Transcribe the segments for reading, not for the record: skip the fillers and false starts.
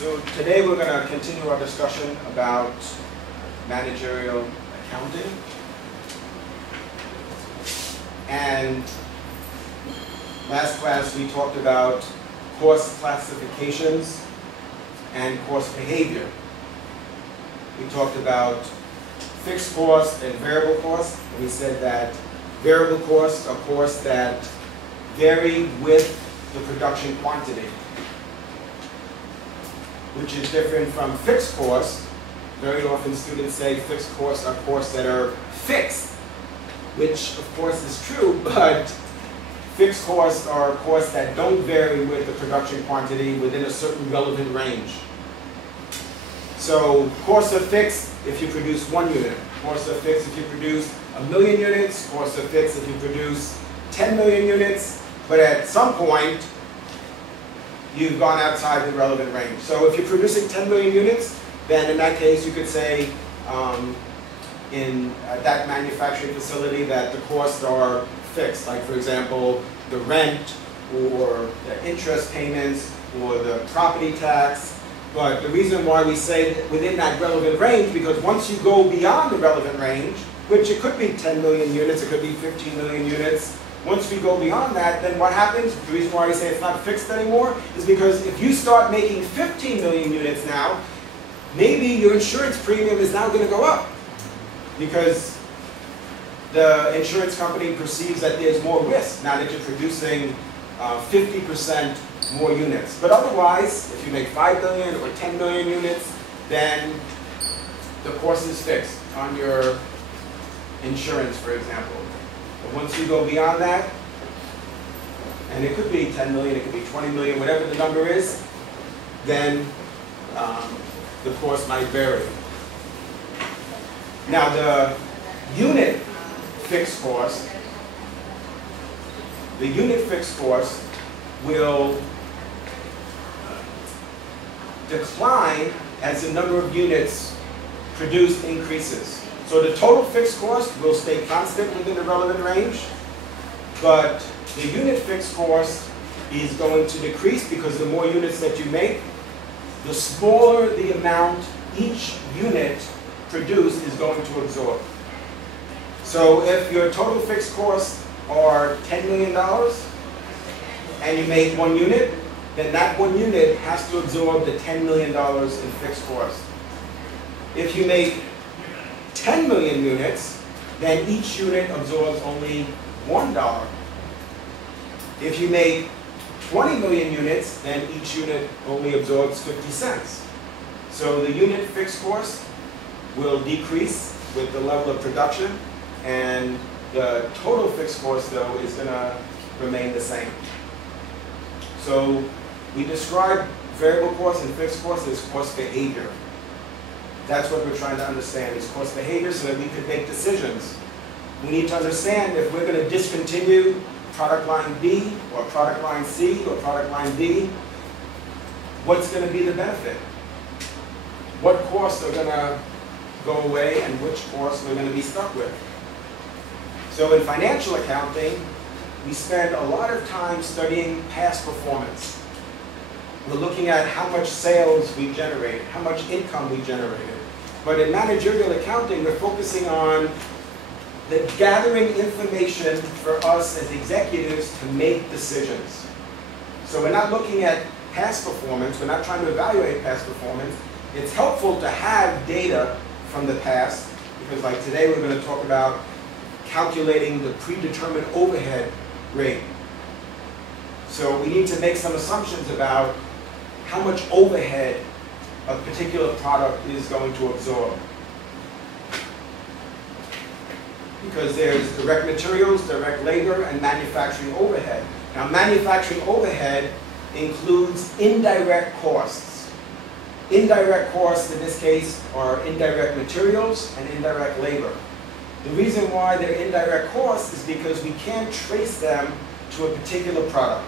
So today we're going to continue our discussion about managerial accounting. And last class we talked about cost classifications and cost behavior. We talked about fixed cost and variable cost. And we said that variable costs are costs that vary with the production quantity, which is different from fixed costs. Very often students say fixed costs are costs that are fixed, which of course is true, but fixed costs are costs that don't vary with the production quantity within a certain relevant range. So costs are fixed if you produce 1 unit. Costs are fixed if you produce 1 million units. Costs are fixed if you produce 10 million units. But at some point, you've gone outside the relevant range. So if you're producing 10 million units, then in that case you could say in that manufacturing facility that the costs are fixed. Like for example, the rent or the interest payments or the property tax. But the reason why we say within that relevant range, because once you go beyond the relevant range, which it could be 10 million units, it could be 15 million units, once we go beyond that, then what happens? The reason why we say it's not fixed anymore is because if you start making 15 million units now, maybe your insurance premium is now going to go up because the insurance company perceives that there's more risk now that you're producing 50% more units. But otherwise, if you make 5 million or 10 million units, then the cost is fixed on your insurance, for example. But once you go beyond that, and it could be 10 million, it could be 20 million, whatever the number is, then the cost might vary. Now the unit fixed cost will decline as the number of units produced increases. So the total fixed cost will stay constant within the relevant range, but the unit fixed cost is going to decrease because the more units that you make, the smaller the amount each unit produced is going to absorb. So if your total fixed costs are $10 million and you make 1 unit, then that 1 unit has to absorb the $10 million in fixed cost. If you make 10 million units, then each unit absorbs only $1. If you make 20 million units, then each unit only absorbs 50 cents. So the unit fixed cost will decrease with the level of production, and the total fixed cost, though, is going to remain the same. So we describe variable costs and fixed costs as cost behavior. That's what we're trying to understand, is cost behavior, so that we could make decisions. We need to understand if we're going to discontinue product line B or product line C or product line D, what's going to be the benefit? What costs are going to go away and which costs we're going to be stuck with? So in financial accounting, we spend a lot of time studying past performance. We're looking at how much sales we generated, how much income we generated. But in managerial accounting, we're focusing on the gathering information for us as executives to make decisions. So we're not looking at past performance, we're not trying to evaluate past performance. It's helpful to have data from the past, because like today we're going to talk about calculating the predetermined overhead rate. So we need to make some assumptions about how much overhead a particular product is going to absorb. Because there's direct materials, direct labor, and manufacturing overhead. Now manufacturing overhead includes indirect costs. Indirect costs in this case are indirect materials and indirect labor. The reason why they're indirect costs is because we can't trace them to a particular product.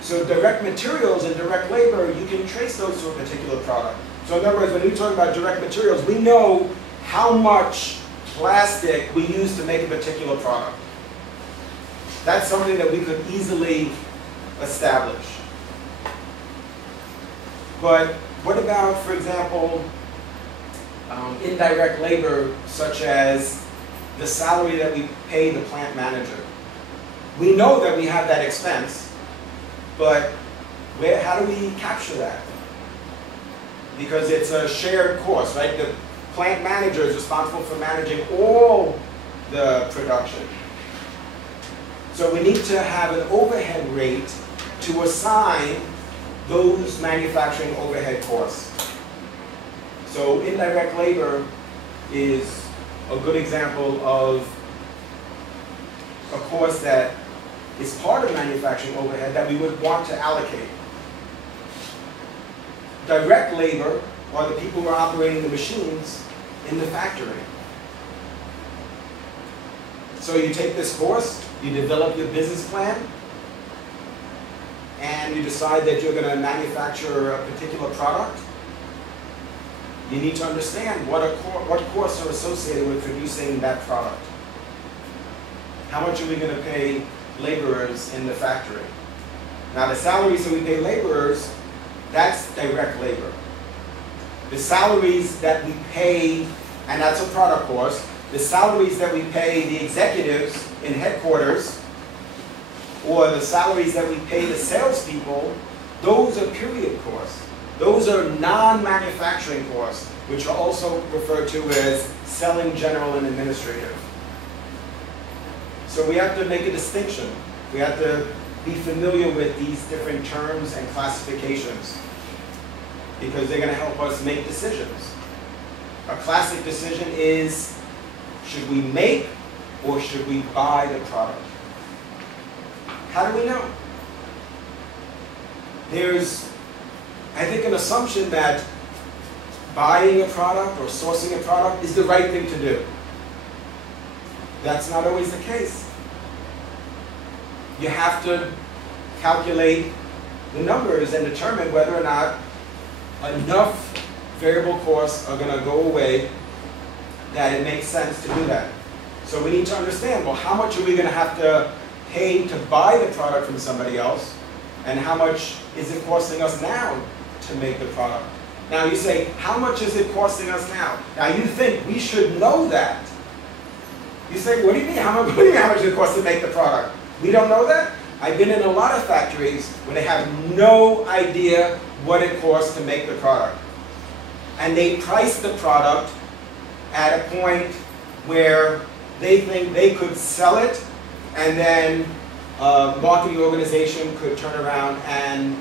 So direct materials and direct labor, you can trace those to a particular product. So in other words, when we talk about direct materials, we know how much plastic we use to make a particular product. That's something that we could easily establish. But what about, for example, indirect labor, such as the salary that we pay the plant manager? We know that we have that expense, but how do we capture that? Because it's a shared cost, right? The plant manager is responsible for managing all the production. So we need to have an overhead rate to assign those manufacturing overhead costs. So indirect labor is a good example of a cost that is part of manufacturing overhead that we would want to allocate. Direct labor are the people who are operating the machines in the factory. So you take this course, you develop your business plan, and you decide that you're going to manufacture a particular product. You need to understand what costs are associated with producing that product. How much are we going to pay laborers in the factory? Now the salaries that we pay laborers, that's direct labor. The salaries that we pay, and that's a product cost, the salaries that we pay the executives in headquarters, or the salaries that we pay the salespeople, those are period costs. Those are non-manufacturing costs, which are also referred to as selling, general, and administrative. So we have to make a distinction. We have to be familiar with these different terms and classifications, because they're going to help us make decisions. A classic decision is, should we make or should we buy the product? How do we know? There's, I think, an assumption that buying a product or sourcing a product is the right thing to do. That's not always the case. You have to calculate the numbers and determine whether or not enough variable costs are going to go away that it makes sense to do that. So we need to understand, well, how much are we going to have to pay to buy the product from somebody else, and how much is it costing us now to make the product? Now you say, how much is it costing us now? Now you think we should know that. You say, what do you mean? How much does it cost to make the product? We don't know that? I've been in a lot of factories where they have no idea what it costs to make the product. And they price the product at a point where they think they could sell it, and then a marketing organization could turn around and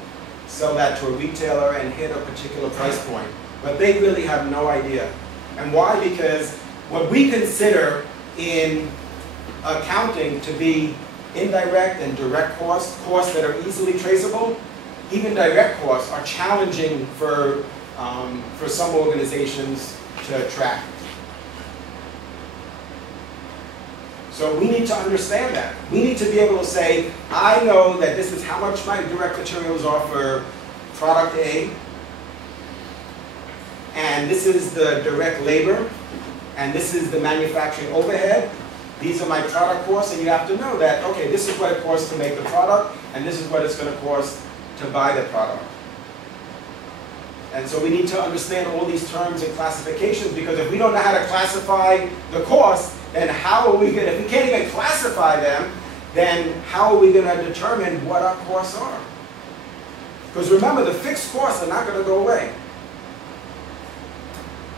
sell that to a retailer and hit a particular price point. But they really have no idea. And why? Because what we consider in accounting to be indirect and direct costs, costs that are easily traceable, even direct costs are challenging for some organizations to track. So we need to understand that. We need to be able to say, I know that this is how much my direct materials are for product A, and this is the direct labor, and this is the manufacturing overhead. These are my product costs, and you have to know that, okay, this is what it costs to make the product, and this is what it's going to cost to buy the product. And so we need to understand all these terms and classifications, because if we don't know how to classify the costs, then how are we going to, if we can't even classify them, then how are we going to determine what our costs are? Because remember, the fixed costs are not going to go away.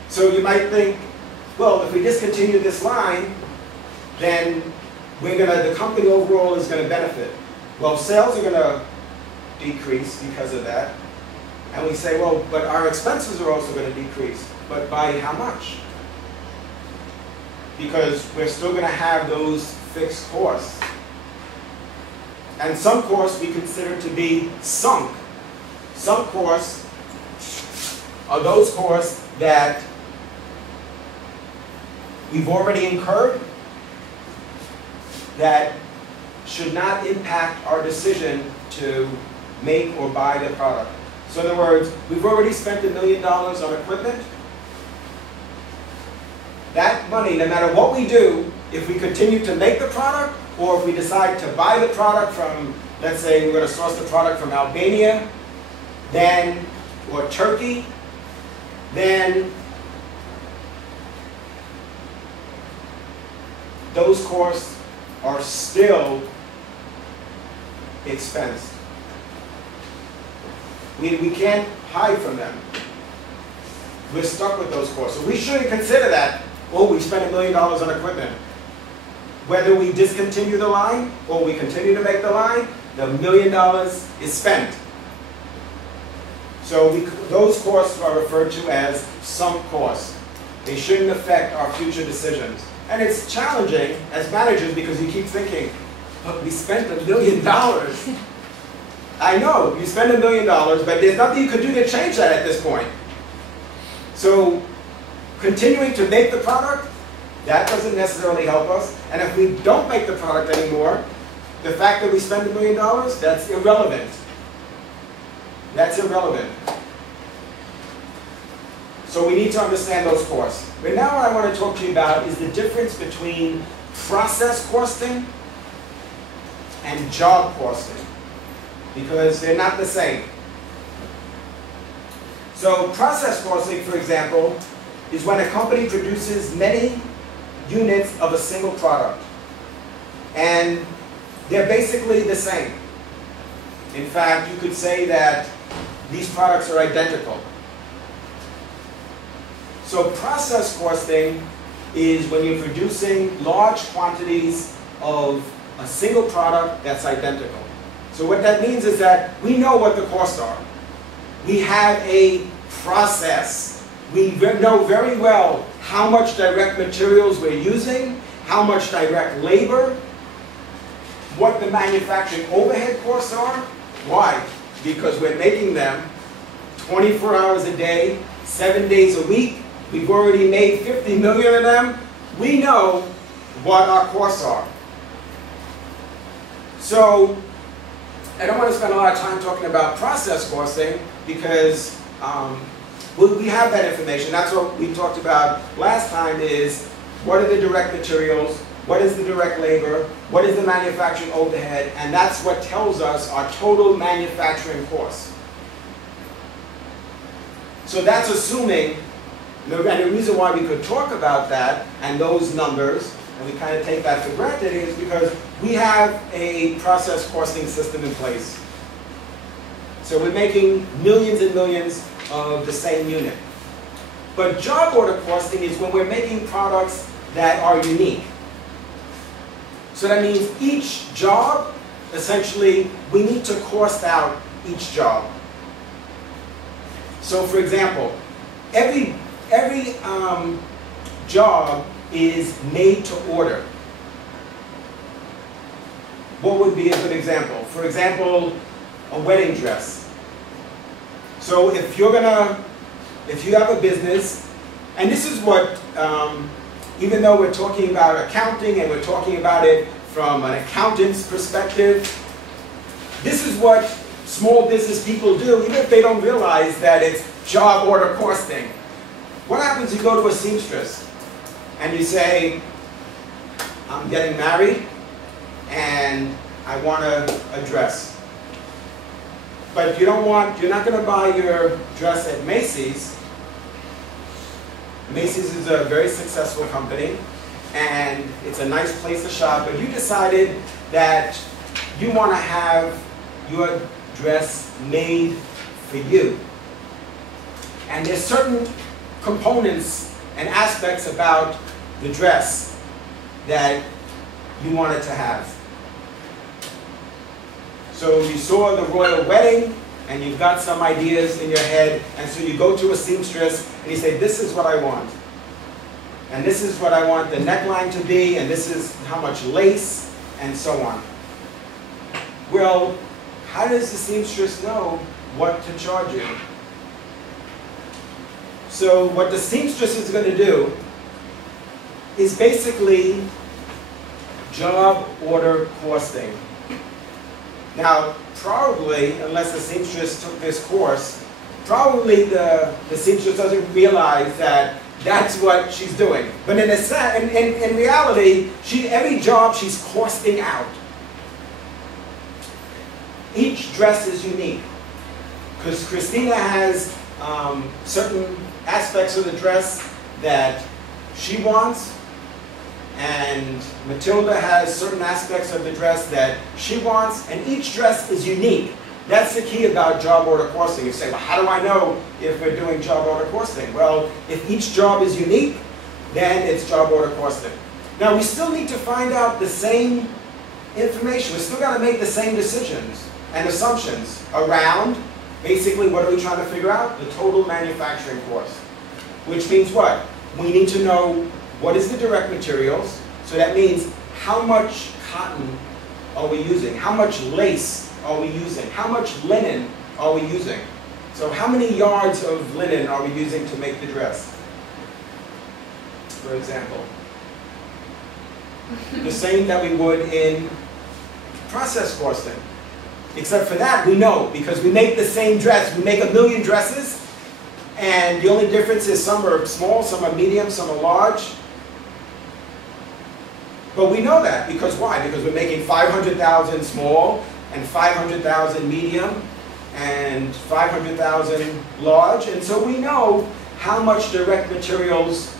So you might think, well, if we discontinue this line, then the company overall is going to benefit. Well, sales are going to decrease because of that. And we say, well, but our expenses are also going to decrease. But by how much? Because we're still going to have those fixed costs. And some costs we consider to be sunk. Some costs are those costs that we've already incurred that should not impact our decision to make or buy the product. So in other words, we've already spent $1 million on equipment. That money, no matter what we do, if we continue to make the product, or if we decide to buy the product from, let's say we're going to source the product from Albania, then or turkey, then those costs are still expensed. We can't hide from them. We're stuck with those costs. So we shouldn't consider that, oh, we spent $1 million on equipment. Whether we discontinue the line or we continue to make the line, the $1 million is spent. So those costs are referred to as sunk costs. They shouldn't affect our future decisions. And it's challenging as managers because you keep thinking, but we spent $1 million. I know, you spend $1 million, but there's nothing you could do to change that at this point. So continuing to make the product, that doesn't necessarily help us. And if we don't make the product anymore, the fact that we spend $1 million, that's irrelevant. That's irrelevant. So we need to understand those costs. But now what I want to talk to you about is the difference between process costing and job costing, because they're not the same. So process costing, for example, is when a company produces many units of a single product. And they're basically the same. In fact, you could say that these products are identical. So process costing is when you're producing large quantities of a single product that's identical. So what that means is that we know what the costs are. We have a process. We know very well how much direct materials we're using, how much direct labor, what the manufacturing overhead costs are. Why? Because we're making them 24 hours a day, 7 days a week. We've already made 50 million of them. We know what our costs are. So I don't want to spend a lot of time talking about process costing because we have that information. That's what we talked about last time is what are the direct materials, what is the direct labor, what is the manufacturing overhead, and that's what tells us our total manufacturing costs. So that's assuming, and the reason why we could talk about that and those numbers, and we kind of take that for granted, is because we have a process costing system in place. So we're making millions and millions of the same unit. But job order costing is when we're making products that are unique. So that means each job, essentially, we need to cost out each job. So for example, every job is made to order. What would be a good example? For example, a wedding dress. So if you have a business, and this is what, even though we're talking about accounting and we're talking about it from an accountant's perspective, this is what small business people do, even if they don't realize that it's job order costing. What happens if you go to a seamstress and you say, I'm getting married and I want a dress. But you're not going to buy your dress at Macy's. Macy's is a very successful company and it's a nice place to shop, but you decided that you want to have your dress made for you. And there's certain components and aspects about the dress that you want it to have. So you saw the royal wedding and you've got some ideas in your head, and so you go to a seamstress and you say, this is what I want. And this is what I want the neckline to be, and this is how much lace, and so on. Well, how does the seamstress know what to charge you? So what the seamstress is going to do is basically job order costing. Now, probably, unless the seamstress took this course, probably the seamstress doesn't realize that that's what she's doing. But in reality, every job she's costing out. Each dress is unique. Because Christina has certain aspects of the dress that she wants, and Matilda has certain aspects of the dress that she wants, and each dress is unique. That's the key about job order costing. You say, well, how do I know if we're doing job order costing? Well, if each job is unique, then it's job order costing. Now, we still need to find out the same information. We still got to make the same decisions and assumptions around, basically, what are we trying to figure out? The total manufacturing cost. Which means what? We need to know what is the direct materials. So that means how much cotton are we using? How much lace are we using? How much linen are we using? So how many yards of linen are we using to make the dress, for example? The same that we would in process costing. Except for that, we know, because we make the same dress. We make 1 million dresses, and the only difference is some are small, some are medium, some are large. But we know that, because why? Because we're making 500,000 small, and 500,000 medium, and 500,000 large, and so we know how much direct materials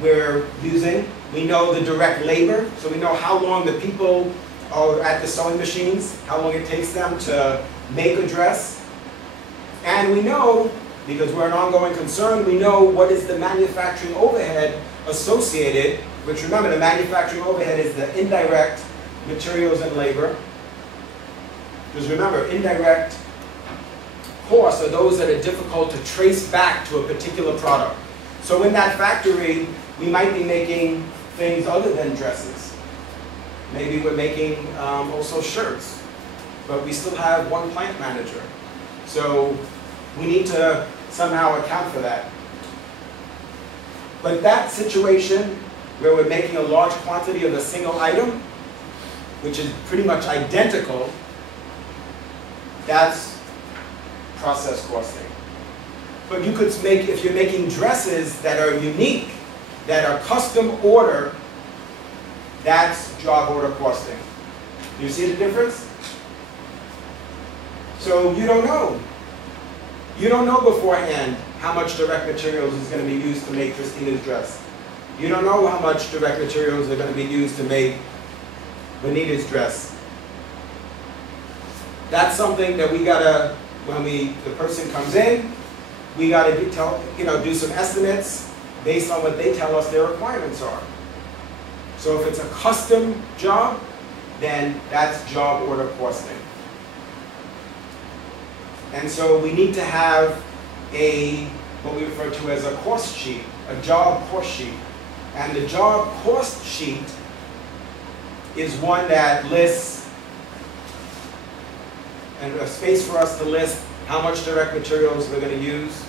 we're using. We know the direct labor, so we know how long the people are at the sewing machines, how long it takes them to make a dress. And we know, because we're an ongoing concern, we know what is the manufacturing overhead associated, which, remember, the manufacturing overhead is the indirect materials and labor. Because remember, indirect costs are those that are difficult to trace back to a particular product. So in that factory, we might be making things other than dresses. Maybe we're making also shirts, but we still have one plant manager. So we need to somehow account for that. But that situation where we're making a large quantity of a single item, which is pretty much identical, that's process costing. But you could make, if you're making dresses that are unique, that are custom order, that's job order costing. Do you see the difference? So you don't know. You don't know beforehand how much direct materials is going to be used to make Christina's dress. You don't know how much direct materials are going to be used to make Benita's dress. That's something that we gotta, when the person comes in, we gotta do some estimates based on what they tell us their requirements are. So if it's a custom job, then that's job order costing. And so we need to have what we refer to as a cost sheet, a job cost sheet. And the job cost sheet is one that lists, and a space for us to list how much direct materials we're going to use,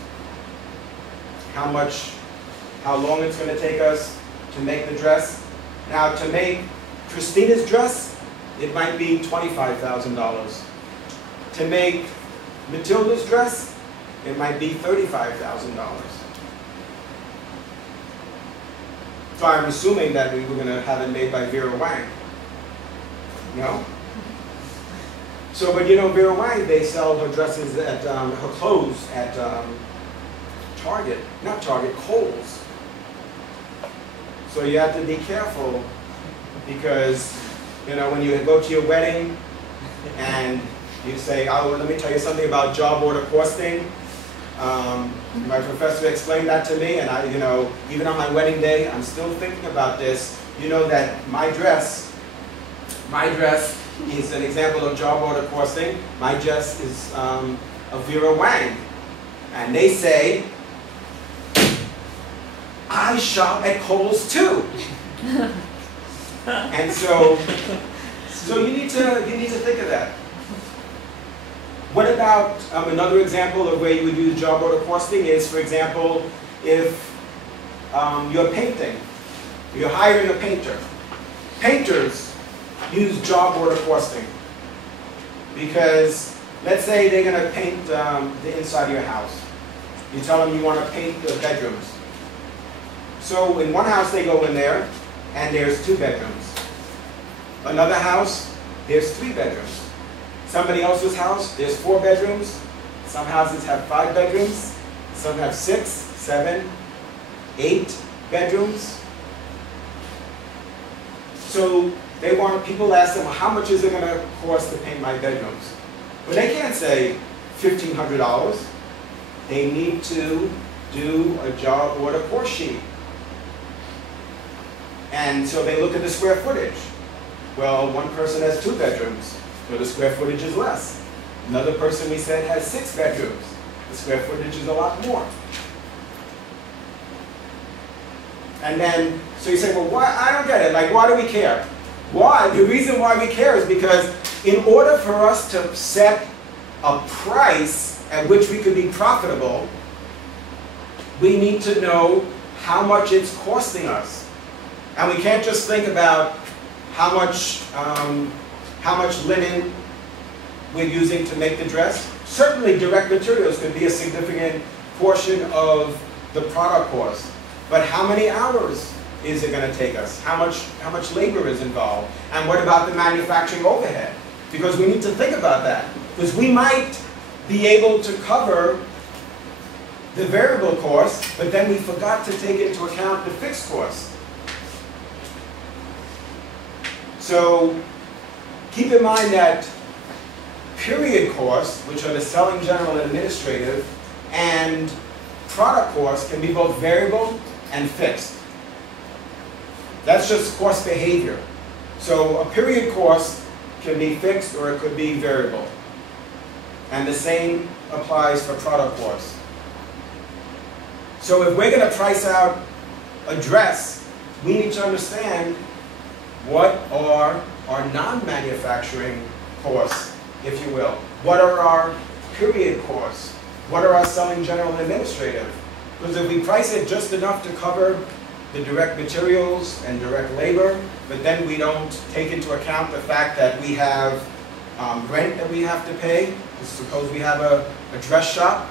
how long it's going to take us to make the dress. Now, to make Christina's dress, it might be $25,000. To make Matilda's dress, it might be $35,000. So I'm assuming that we were going to have it made by Vera Wang. No? So, but you know, Vera Wang, they sell her dresses at, her clothes at Target, not Target, Kohl's. So you have to be careful, because, you know, when you go to your wedding and you say, oh, let me tell you something about job order costing. My professor explained that to me, and I, you know, even on my wedding day, I'm still thinking about this. You know that my dress is an example of job order costing. My dress is a Vera Wang. And they say, I shop at Kohl's too. And so you need to think of that. What about another example of where you would use job order costing is, for example, if you're painting, you're hiring a painter. Painters use job order costing because, let's say they're going to paint the inside of your house. You tell them you want to paint the bedrooms. So in one house they go in there and there's 2 bedrooms. Another house, there's 3 bedrooms. Somebody else's house, there's 4 bedrooms. Some houses have 5 bedrooms, some have 6, 7, 8 bedrooms. So they want, people ask them, well, how much is it going to cost to paint my bedrooms? Well, they can't say $1,500. They need to do a job order cost sheet. And so they look at the square footage. Well, one person has 2 bedrooms, so the square footage is less. Another person, we said, has 6 bedrooms. The square footage is a lot more. And then, so you say, well, why? I don't get it. Like, why do we care? Why? The reason why we care is because in order for us to set a price at which we could be profitable, we need to know how much it's costing us. And we can't just think about how much linen we're using to make the dress. Certainly direct materials could be a significant portion of the product cost. But how many hours is it going to take us? How much labor is involved? And what about the manufacturing overhead? Because we need to think about that. Because we might be able to cover the variable costs, but then we forgot to take into account the fixed costs. So keep in mind that period costs, which are the selling, general, and administrative, and product costs can be both variable and fixed. That's just cost behavior. So a period cost can be fixed or it could be variable. And the same applies for product costs. So if we're going to price out a dress, we need to understand what are our non-manufacturing costs, if you will. What are our period costs? What are our selling, general, and administrative? Because if we price it just enough to cover the direct materials and direct labor, but then we don't take into account the fact that we have rent that we have to pay. Suppose we have a dress shop.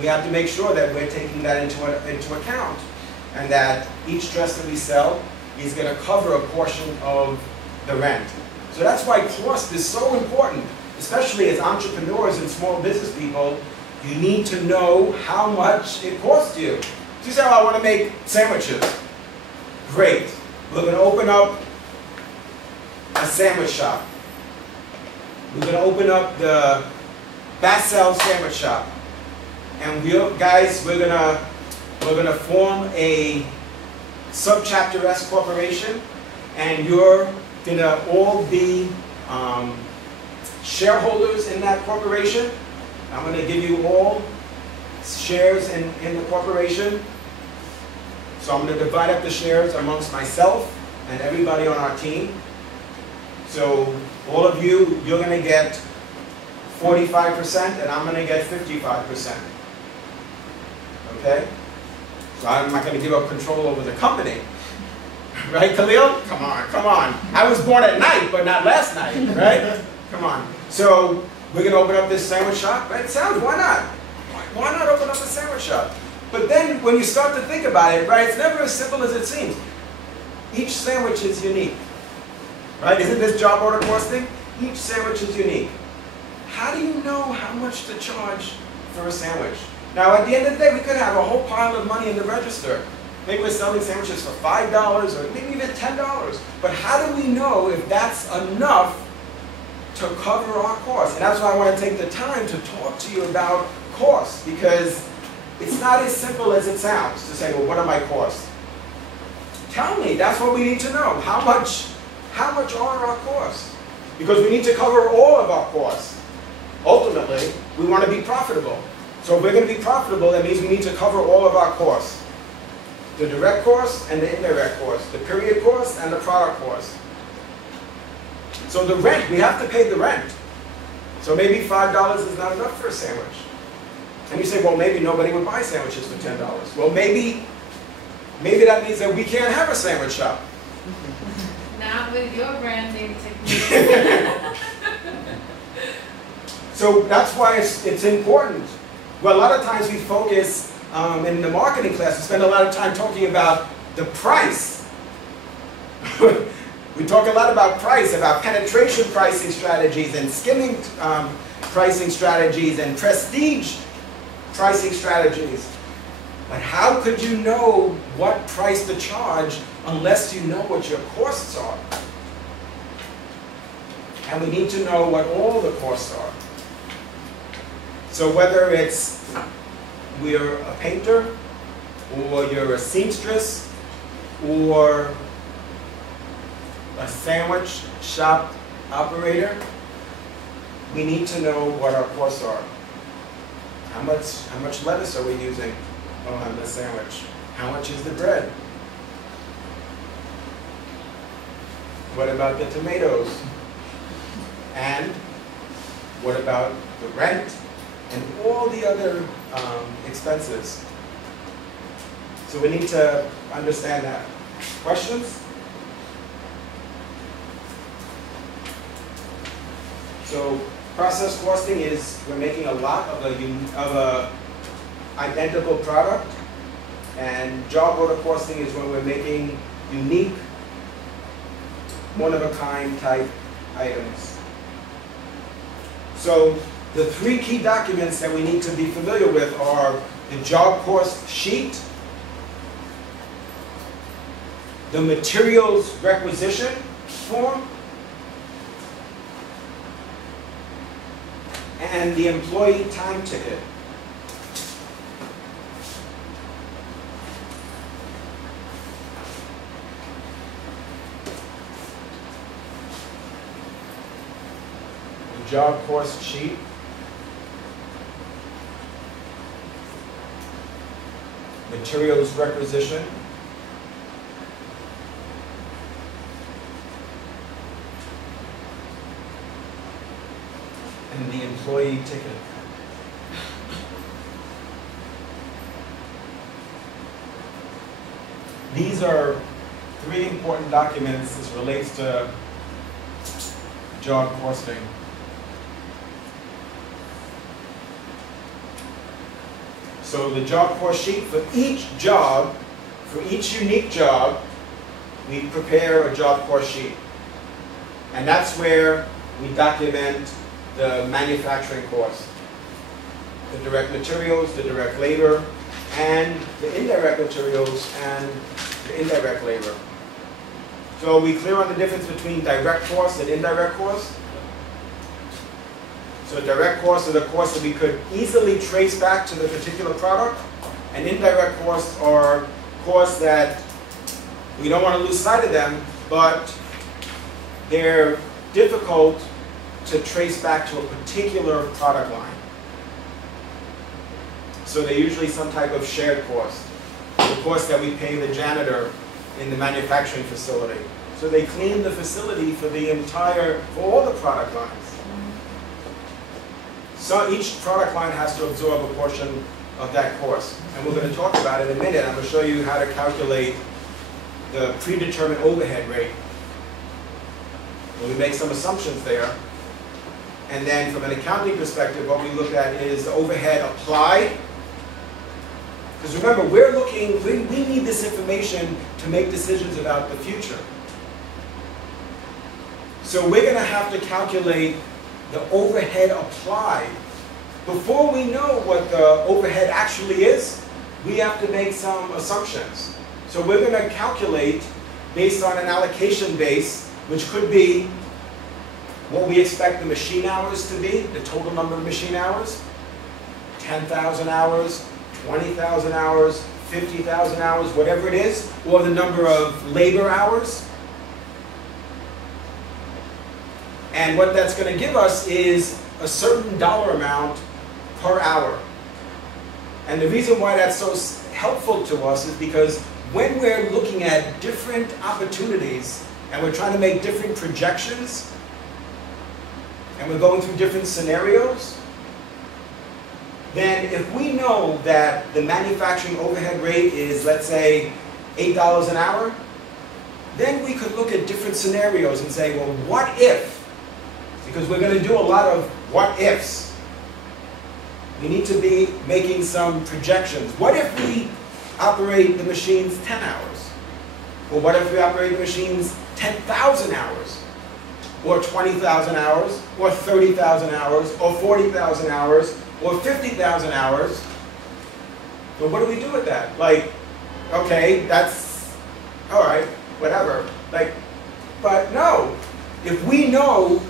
We have to make sure that we're taking that into account, and that each dress that we sell is going to cover a portion of the rent. So that's why cost is so important, especially as entrepreneurs and small business people. You need to know how much it costs you. So you say, oh, I want to make sandwiches. Great. We're going to open up a sandwich shop. We're going to open up the Bassell sandwich shop. And we're going to form a subchapter S corporation, and you're going to all be shareholders in that corporation. I'm going to give you all shares in the corporation. So I'm going to divide up the shares amongst myself and everybody on our team. So all of you, you're going to get 45% and I'm going to get 55%. Okay? So I'm not going to give up control over the company. Right, Khalil? Come on, come on. I was born at night, but not last night, right? Come on. So we're going to open up this sandwich shop, right? Sounds, why not? Why not open up a sandwich shop? But then when you start to think about it, right, it's never as simple as it seems. Each sandwich is unique, right? Isn't this job order costing? Each sandwich is unique. How do you know how much to charge for a sandwich? Now, at the end of the day, we could have a whole pile of money in the register. Maybe we're selling sandwiches for $5 or maybe even $10. But how do we know if that's enough to cover our costs? And that's why I want to take the time to talk to you about costs, because it's not as simple as it sounds to say, well, what are my costs? Tell me, that's what we need to know. How much are our costs? Because we need to cover all of our costs. Ultimately, we want to be profitable. So if we're going to be profitable, that means we need to cover all of our costs. The direct costs and the indirect costs, the period costs and the product costs. So the rent, we have to pay the rent. So maybe $5 is not enough for a sandwich. And you say, well, maybe nobody would buy sandwiches for $10. Well, maybe that means that we can't have a sandwich shop. Not with your branding technique. So that's why it's important. Well, a lot of times we focus in the marketing class, we spend a lot of time talking about the price. We talk a lot about price, about penetration pricing strategies and skimming pricing strategies and prestige pricing strategies. But how could you know what price to charge unless you know what your costs are? And we need to know what all the costs are. So whether it's we're a painter, or you're a seamstress, or a sandwich shop operator, we need to know what our costs are. How much lettuce are we using on the sandwich? How much is the bread? What about the tomatoes? And what about the rent and all the other expenses? So we need to understand that. Questions? So process costing is we're making a lot of a identical product, and job order costing is when we're making unique, one-of-a-kind type items. So the three key documents that we need to be familiar with are the job cost sheet, the materials requisition form, and the employee time ticket. The job cost sheet, materials requisition, and the employee ticket. These are three important documents as relates to job costing. So the job cost sheet for each job, for each unique job, we prepare a job cost sheet. And that's where we document the manufacturing cost, the direct materials, the direct labor, and the indirect materials and the indirect labor. So are we clear on the difference between direct costs and indirect costs? So direct costs are the costs that we could easily trace back to the particular product, and indirect costs are costs that we don't want to lose sight of them, but they're difficult to trace back to a particular product line. So they're usually some type of shared cost. The cost that we pay the janitor in the manufacturing facility. So they clean the facility for all the product lines. So each product line has to absorb a portion of that cost. And we're going to talk about it in a minute. I'm going to show you how to calculate the predetermined overhead rate. We make some assumptions there. And then from an accounting perspective, what we look at is the overhead applied. Because remember, we need this information to make decisions about the future. So we're going to have to calculate the overhead applied. Before we know what the overhead actually is, we have to make some assumptions. So we're going to calculate based on an allocation base, which could be what we expect the machine hours to be, the total number of machine hours, 10,000 hours, 20,000 hours, 50,000 hours, whatever it is, or the number of labor hours. And what that's going to give us is a certain dollar amount per hour. And the reason why that's so helpful to us is because when we're looking at different opportunities and we're trying to make different projections and we're going through different scenarios, then if we know that the manufacturing overhead rate is, let's say, $8 an hour, then we could look at different scenarios and say, well, what if? Because we're going to do a lot of what ifs. We need to be making some projections. What if we operate the machines 10 hours? Or what if we operate the machines 10,000 hours? or 20,000 hours, or 30,000 hours, or 40,000 hours, or 50,000 hours. But what do we do with that? Like, okay, that's, all right, whatever. Like, but no, if we know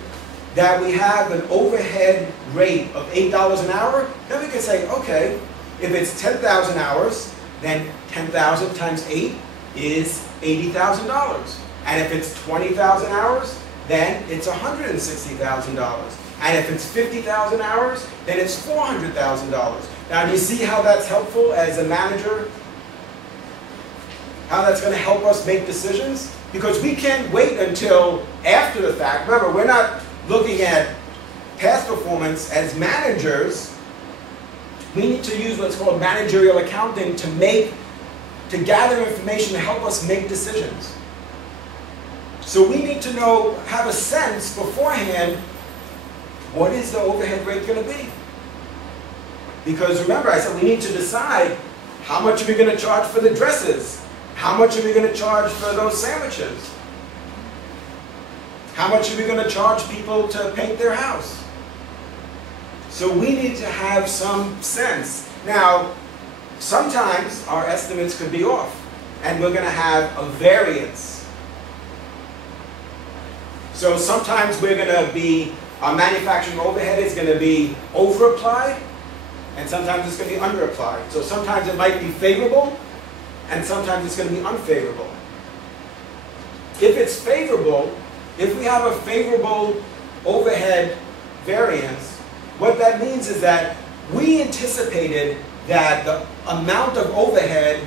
that we have an overhead rate of $8 an hour, then we can say, okay, if it's 10,000 hours, then 10,000 times 8 is $80,000. And if it's 20,000 hours, then it's $160,000. And if it's 50,000 hours, then it's $400,000. Now, do you see how that's helpful as a manager? How that's going to help us make decisions? Because we can't wait until after the fact. Remember, we're not looking at past performance. As managers, we need to use what's called managerial accounting to gather information to help us make decisions. So we need to know, have a sense beforehand, what is the overhead rate going to be? Because remember, I said we need to decide how much are we going to charge for the dresses? How much are we going to charge for those sandwiches? How much are we going to charge people to paint their house? So we need to have some sense. Now, sometimes our estimates could be off, and we're going to have a variance. So sometimes we're going to be, our manufacturing overhead is going to be over-applied, and sometimes it's going to be under-applied. So sometimes it might be favorable, and sometimes it's going to be unfavorable. If it's favorable, if we have a favorable overhead variance, what that means is that we anticipated that the amount of overhead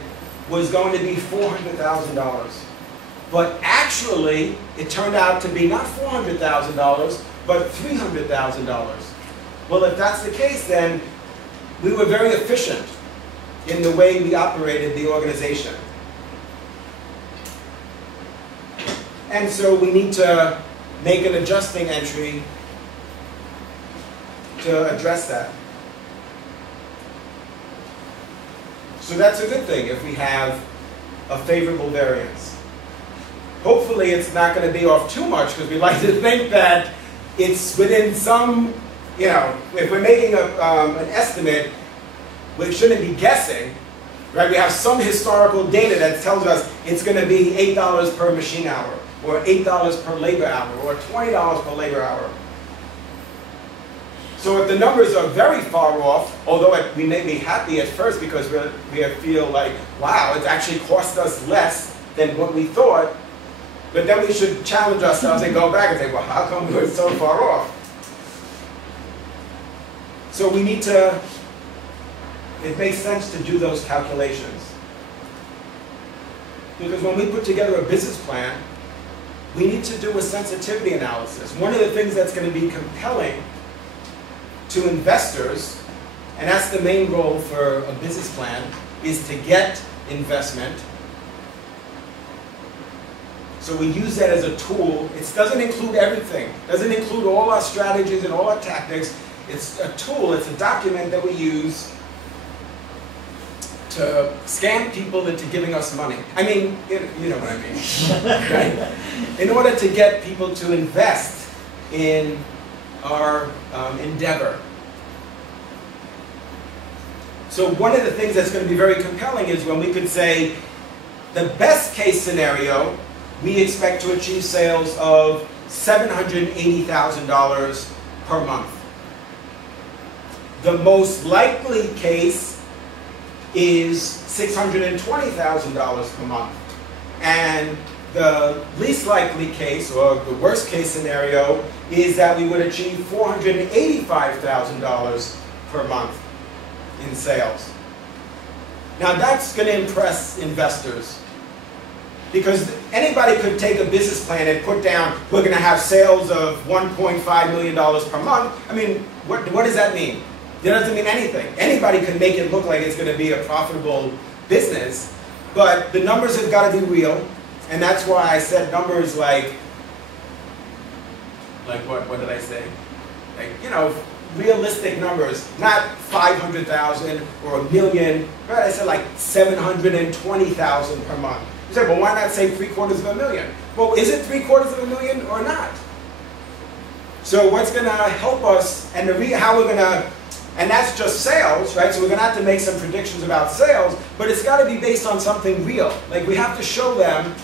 was going to be $400,000. But actually, it turned out to be not $400,000, but $300,000. Well, if that's the case, then we were very efficient in the way we operated the organization. And so we need to make an adjusting entry to address that. So that's a good thing if we have a favorable variance. Hopefully it's not going to be off too much, because we like to think that it's within some, if we're making an estimate, we shouldn't be guessing, right? We have some historical data that tells us it's going to be $8 per machine hour, or $8 per labor hour, or $20 per labor hour. So if the numbers are very far off, although we may be happy at first because we feel like, wow, it's actually cost us less than what we thought, but then we should challenge ourselves and go back and say, well, how come we're so far off? So we need to, it makes sense to do those calculations. Because when we put together a business plan, we need to do a sensitivity analysis. One of the things that's going to be compelling to investors, and that's the main role for a business plan, is to get investment. So we use that as a tool. It doesn't include everything. It doesn't include all our strategies and all our tactics. It's a tool, it's a document that we use to scam people into giving us money. I mean, you know what I mean, right? In order to get people to invest in our endeavor. So one of the things that's going to be very compelling is when we could say, the best case scenario, we expect to achieve sales of $780,000 per month. The most likely case is $620,000 per month. And the least likely case, or the worst case scenario, is that we would achieve $485,000 per month in sales. Now that's going to impress investors, because anybody could take a business plan and put down, we're going to have sales of $1.5 million per month. I mean, what does that mean? It doesn't mean anything. Anybody can make it look like it's going to be a profitable business, but the numbers have got to be real, and that's why I said numbers like what did I say? Like, realistic numbers, not 500,000 or $1 million, right? I said like 720,000 per month. You said, well, why not say $750,000? Well, is it $750,000 or not? So what's going to help us, and how we're going to, and that's just sales, right? So we're going to have to make some predictions about sales, but it's got to be based on something real. Like we have to show them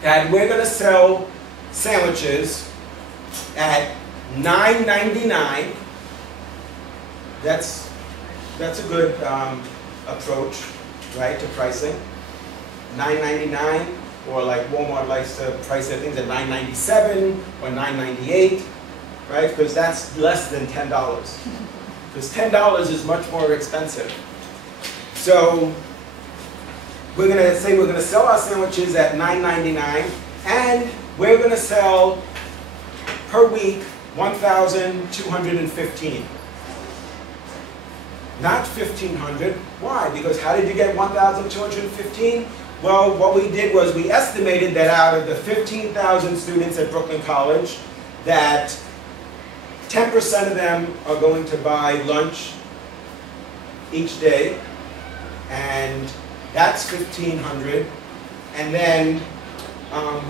that we're going to sell sandwiches at $9.99. That's a good approach, right, to pricing. $9.99, or like Walmart likes to price their things at $9.97 or $9.98, right? Because that's less than $10. Because $10 is much more expensive. So we're going to say we're going to sell our sandwiches at $9.99, and we're going to sell per week 1,215. Not 1,500. Why? Because how did you get 1,215? Well, what we did was we estimated that out of the 15,000 students at Brooklyn College, that 10% of them are going to buy lunch each day, and that's 1,500. And then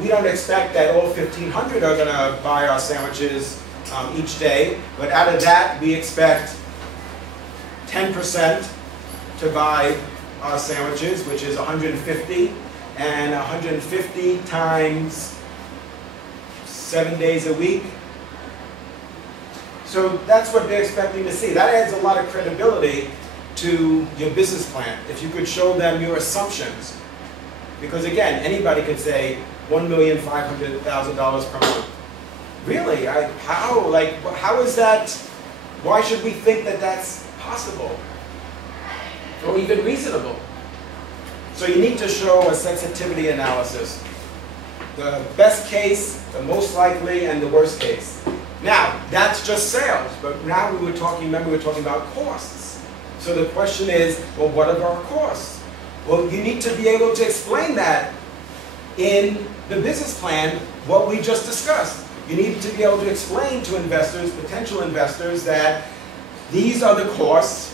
we don't expect that all 1,500 are going to buy our sandwiches each day, but out of that we expect 10% to buy our sandwiches, which is 150, and 150 times 7 days a week. So that's what they're expecting to see. That adds a lot of credibility to your business plan, if you could show them your assumptions. Because again, anybody could say $1,500,000 per month. Really? How is that? Why should we think that that's possible? Or even reasonable? So you need to show a sensitivity analysis. The best case, the most likely, and the worst case. Now, that's just sales, but now remember we were talking about costs. So the question is, well, what are our costs? Well, you need to be able to explain that in the business plan, what we just discussed. You need to be able to explain to investors, potential investors, that these are the costs,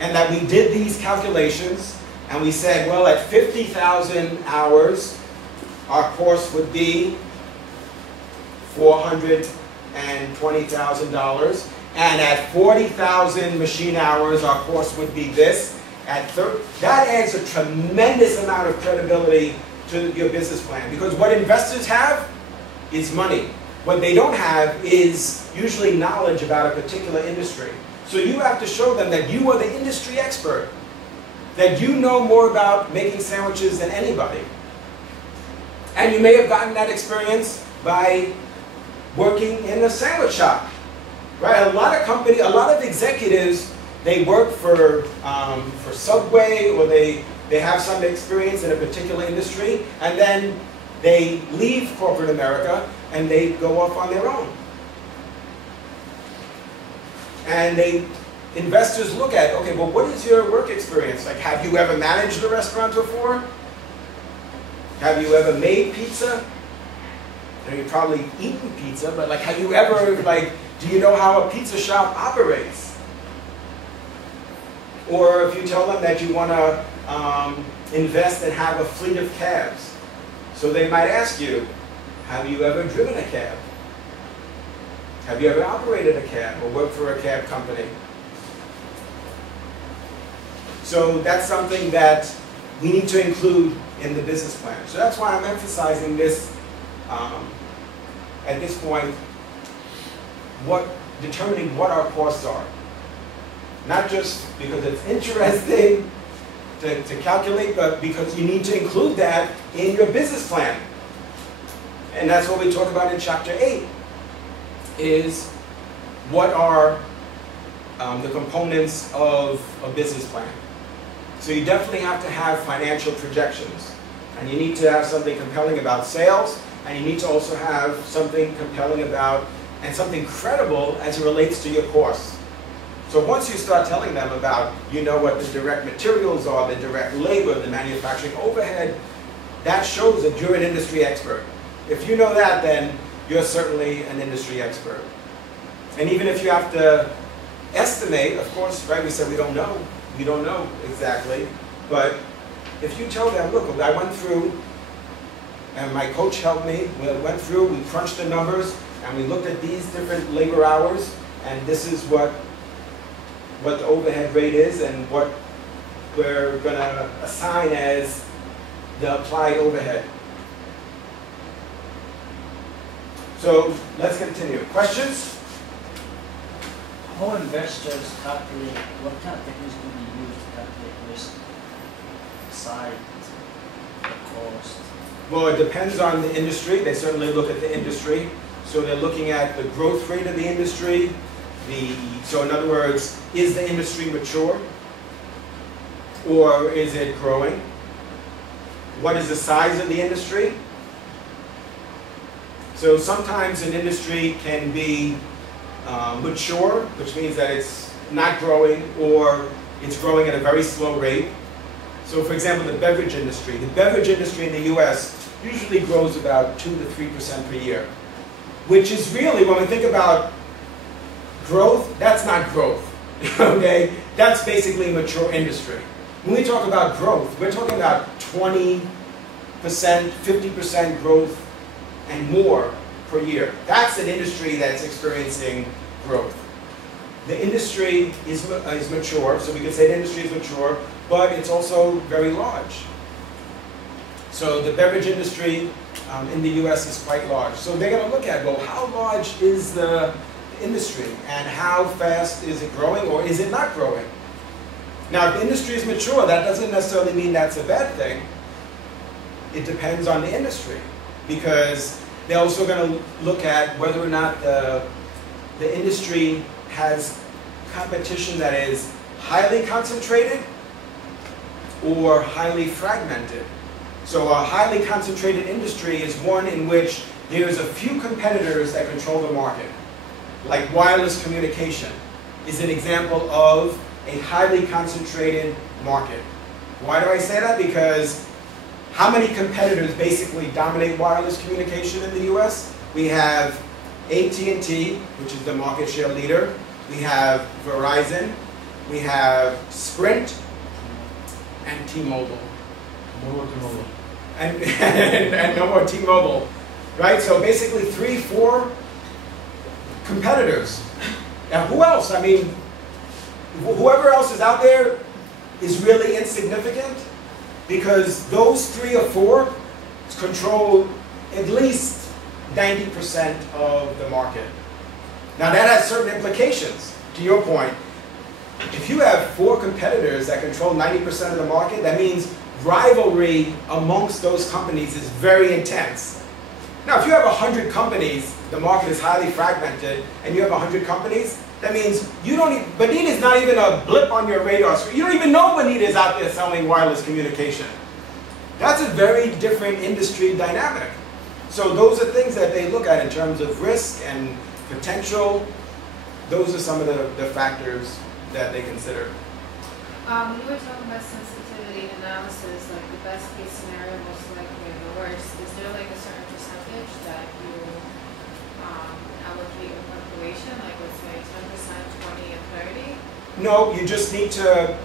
and that we did these calculations, and we said, well, at 50,000 hours, our cost would be $420,000, and at 40,000 machine hours, our cost would be this. That adds a tremendous amount of credibility to your business plan, because what investors have is money. What they don't have is usually knowledge about a particular industry. So you have to show them that you are the industry expert, that you know more about making sandwiches than anybody. And you may have gotten that experience by working in a sandwich shop, right? A lot of executives, they work for Subway, or they have some experience in a particular industry, and then they leave corporate America and they go off on their own. And investors look at, okay, well, what is your work experience? Like, have you ever managed a restaurant before? Have you ever made pizza? You've probably eaten pizza, but like, have you ever, do you know how a pizza shop operates? Or if you tell them that you want to invest and have a fleet of cabs, so they might ask you, have you ever driven a cab? Have you ever operated a cab or worked for a cab company? So that's something that we need to include in the business plan. So that's why I'm emphasizing this at this point, determining what our costs are. Not just because it's interesting to calculate, but because you need to include that in your business plan. And that's what we talk about in Chapter 8, is what are the components of a business plan. So you definitely have to have financial projections. And you need to have something compelling about sales, and you need to also have something compelling about, and something credible as it relates to your costs. So once you start telling them about, you know what the direct materials are, the direct labor, the manufacturing overhead, that shows that you're an industry expert. If you know that, then you're certainly an industry expert. And even if you have to estimate, of course, right, we said we don't know. We don't know exactly. But if you tell them, look, I went through, and my coach helped me, we went through, we crunched the numbers, and we looked at these different labor hours, and this is what the overhead rate is and what we're going to assign as the applied overhead. So let's continue. Questions? How investors calculate, what kind of techniques do they use to calculate risk, size, cost? Well, it depends on the industry. They certainly look at the industry. So they're looking at the growth rate of the industry. So in other words, is the industry mature? Or is it growing? What is the size of the industry? So sometimes an industry can be mature, which means that it's not growing or it's growing at a very slow rate. So for example, the beverage industry. The beverage industry in the US usually grows about 2 to 3% per year, which is really, when we think about growth, that's not growth, okay? That's basically a mature industry. When we talk about growth, we're talking about 20%, 50% growth and more per year. That's an industry that's experiencing growth. The industry is mature, so we could say the industry is mature, but it's also very large. So the beverage industry in the US is quite large. So they're going to look at, well, how large is the industry and how fast is it growing or is it not growing? Now, if the industry is mature, that doesn't necessarily mean that's a bad thing. It depends on the industry, because they're also going to look at whether or not the industry has competition that is highly concentrated or highly fragmented. So a highly concentrated industry is one in which there's a few competitors that control the market. Like wireless communication is an example of a highly concentrated market. Why do I say that? Because how many competitors basically dominate wireless communication in the US? We have AT&T, which is the market share leader. We have Verizon. We have Sprint and T-Mobile. More T-Mobile. And no more T-Mobile, right? So basically 3, 4 competitors. Now who else? I mean, whoever else is out there is really insignificant, because those 3 or 4 control at least 90% of the market. Now that has certain implications, to your point. If you have 4 competitors that control 90% of the market, that means rivalry amongst those companies is very intense. Now if you have 100 companies, the market is highly fragmented, and you have 100 companies, that means you don't even, Bonita is not even a blip on your radar screen. You don't even know Bonita is out there selling wireless communication. That's a very different industry dynamic. So those are things that they look at in terms of risk and potential. Those are some of the factors that they consider. When you were talking about sensitivity analysis, like the best case scenario, most likely, and the worst, is there like a certain percentage that you allocate in calculation, like let's say 10%, 20, and 30? No, you just need to,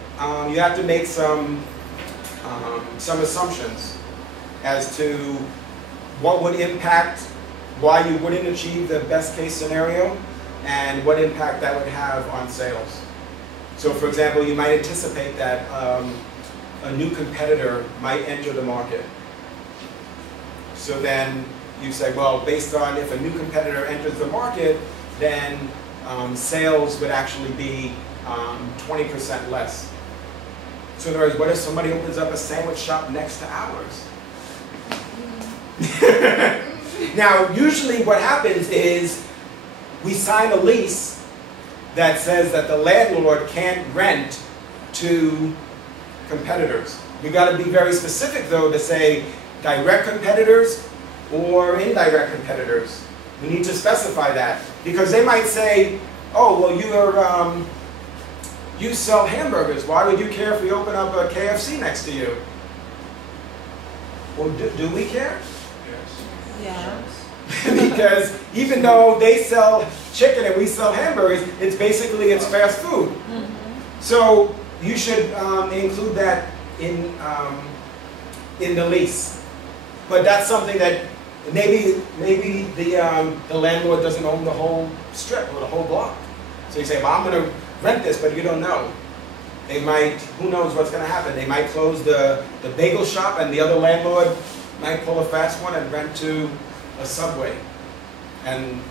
you have to make some assumptions as to what would impact, why you wouldn't achieve the best case scenario, and what impact that would have on sales. So for example, you might anticipate that a new competitor might enter the market. So then you say, well, based on if a new competitor enters the market, then sales would actually be 20% less. So in other words, what if somebody opens up a sandwich shop next to ours? Now, usually what happens is we sign a lease that says that the landlord can't rent to competitors. We've got to be very specific, though, to say direct competitors or indirect competitors. We need to specify that, because they might say, oh, well, you sell hamburgers. Why would you care if we open up a KFC next to you? Well, do we care? Yeah. Because even though they sell chicken and we sell hamburgers, it's basically fast food. Mm-hmm. So you should include that in the lease. But that's something that maybe the landlord doesn't own the whole strip or the whole block. So you say, well, I'm going to rent this, but you don't know. They might, who knows what's going to happen. They might close the bagel shop and the other landlord might pull a fast one and rent to a Subway. And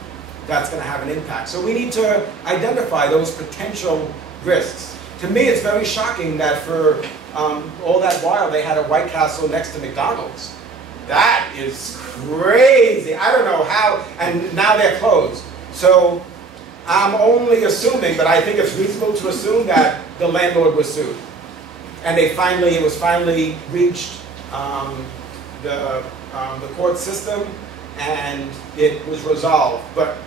that's going to have an impact. So we need to identify those potential risks. To me, it's very shocking that for all that while they had a White Castle next to McDonald's. That is crazy. I don't know how, and now they're closed. So I'm only assuming, but I think it's reasonable to assume that the landlord was sued. And it was finally reached the court system, and it was resolved. But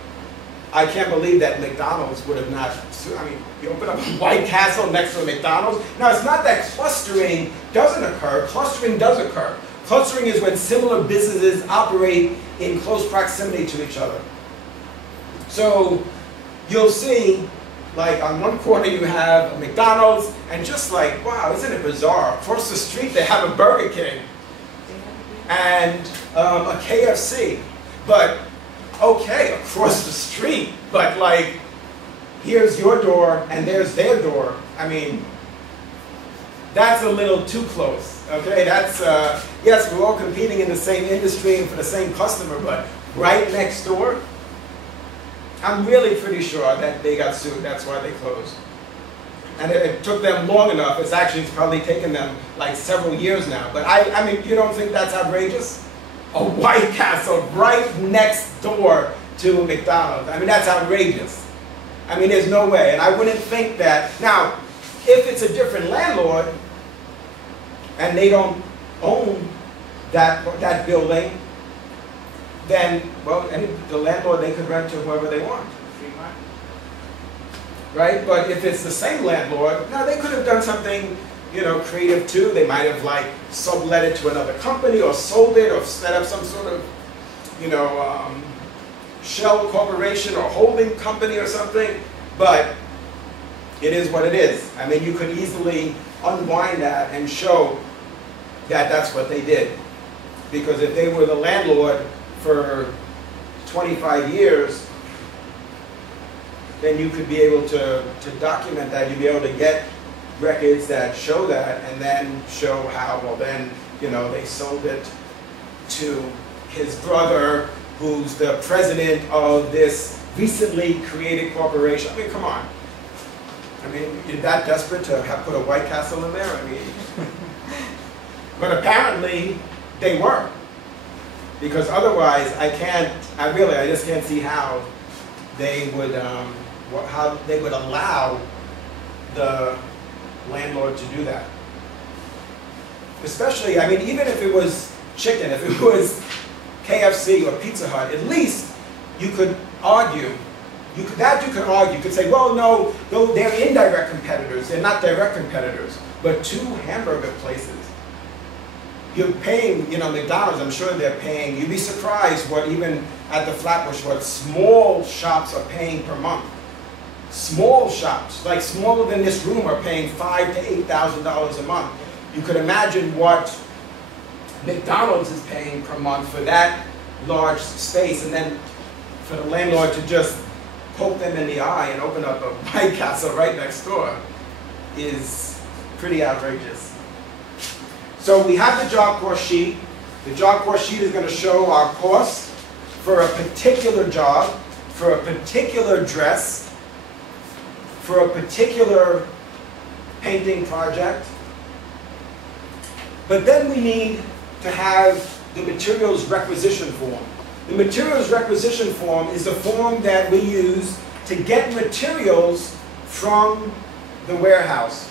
I can't believe that McDonald's would have not sued. I mean, you open up a White Castle next to a McDonald's. Now, it's not that clustering doesn't occur. Clustering does occur. Clustering is when similar businesses operate in close proximity to each other. So you'll see, like on one corner you have a McDonald's, and just like, wow, isn't it bizarre? Across the street they have a Burger King and a KFC. But okay, across the street, but like, here's your door and there's their door. I mean, that's a little too close, okay? That's, yes, we're all competing in the same industry and for the same customer, but right next door, I'm really pretty sure that they got sued. That's why they closed. And it took them long enough. It's probably taken them like several years now. But I mean, you don't think that's outrageous? A White Castle right next door to a McDonald's. I mean, that's outrageous. I mean, there's no way. And I wouldn't think that. Now, if it's a different landlord and they don't own that building, then, well, the landlord, they could rent to whoever they want. Right? But if it's the same landlord, now they could have done something, creative too. They might have like sublet it to another company or sold it or set up some sort of, shell corporation or holding company or something. But it is what it is. I mean, you could easily unwind that and show that that's what they did. Because if they were the landlord for 25 years, then you could be able to document that. You'd be able to get records that show that, and then show how, well then, they sold it to his brother, who's the president of this recently created corporation. I mean, come on. I mean, you're that desperate to have put a White Castle in there? I mean, but apparently they were. Because otherwise, I just can't see how they would allow the landlord to do that. Especially, I mean, even if it was chicken, if it was KFC or Pizza Hut, at least you could argue. You could argue. You could say, well, no, they're indirect competitors. They're not direct competitors. But two hamburger places, you're paying, McDonald's, I'm sure they're paying. You'd be surprised what even at the Flatbush, what small shops are paying per month. Small shops, like smaller than this room, are paying $5,000 to $8,000 a month. You could imagine what McDonald's is paying per month for that large space, and then for the landlord to just poke them in the eye and open up a White Castle right next door is pretty outrageous. So we have the job cost sheet. The job cost sheet is going to show our costs for a particular job, for a particular dress, for a particular painting project. But then we need to have the materials requisition form. The materials requisition form is the form that we use to get materials from the warehouse.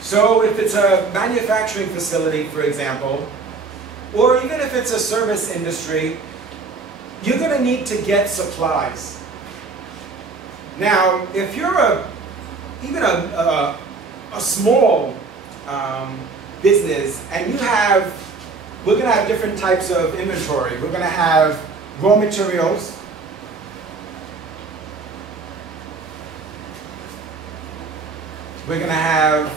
So if it's a manufacturing facility, for example, or even if it's a service industry, you're going to need to get supplies. Now, if you're even a small business, and we're going to have different types of inventory. We're going to have raw materials. We're going to have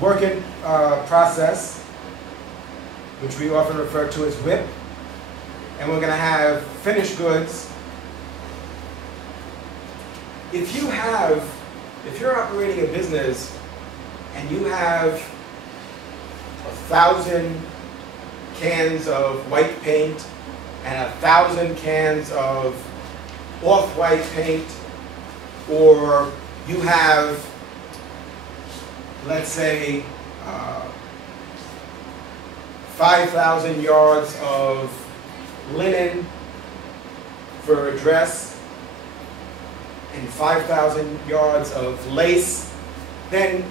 work in process. which we often refer to as WIP, and we're going to have finished goods. If you're operating a business and you have 1,000 cans of white paint and 1,000 cans of off-white paint, or you have, let's say, 5,000 yards of linen for a dress and 5,000 yards of lace, then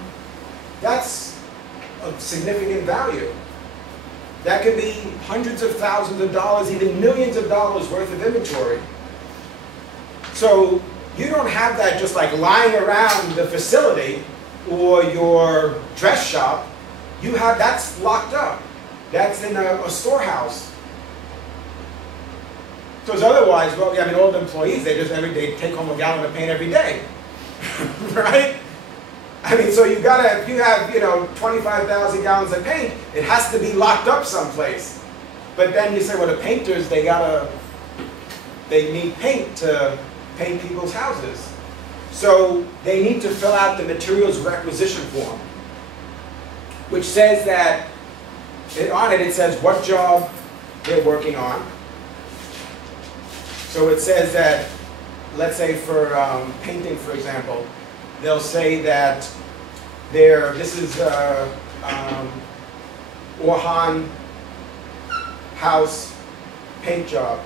that's of significant value. That could be hundreds of thousands of dollars, even millions of dollars worth of inventory. So you don't have that just like lying around the facility or your dress shop. You have, that's locked up. That's in a storehouse. Because otherwise, well, I mean, all the employees, they take home a gallon of paint every day, right? I mean, so if you have 25,000 gallons of paint, it has to be locked up someplace. But then you say, well, the painters, they need paint to paint people's houses. So they need to fill out the materials requisition form, which says that, on it says what job they're working on. So it says that, let's say for painting, for example, they'll say that this is Orhan house paint job.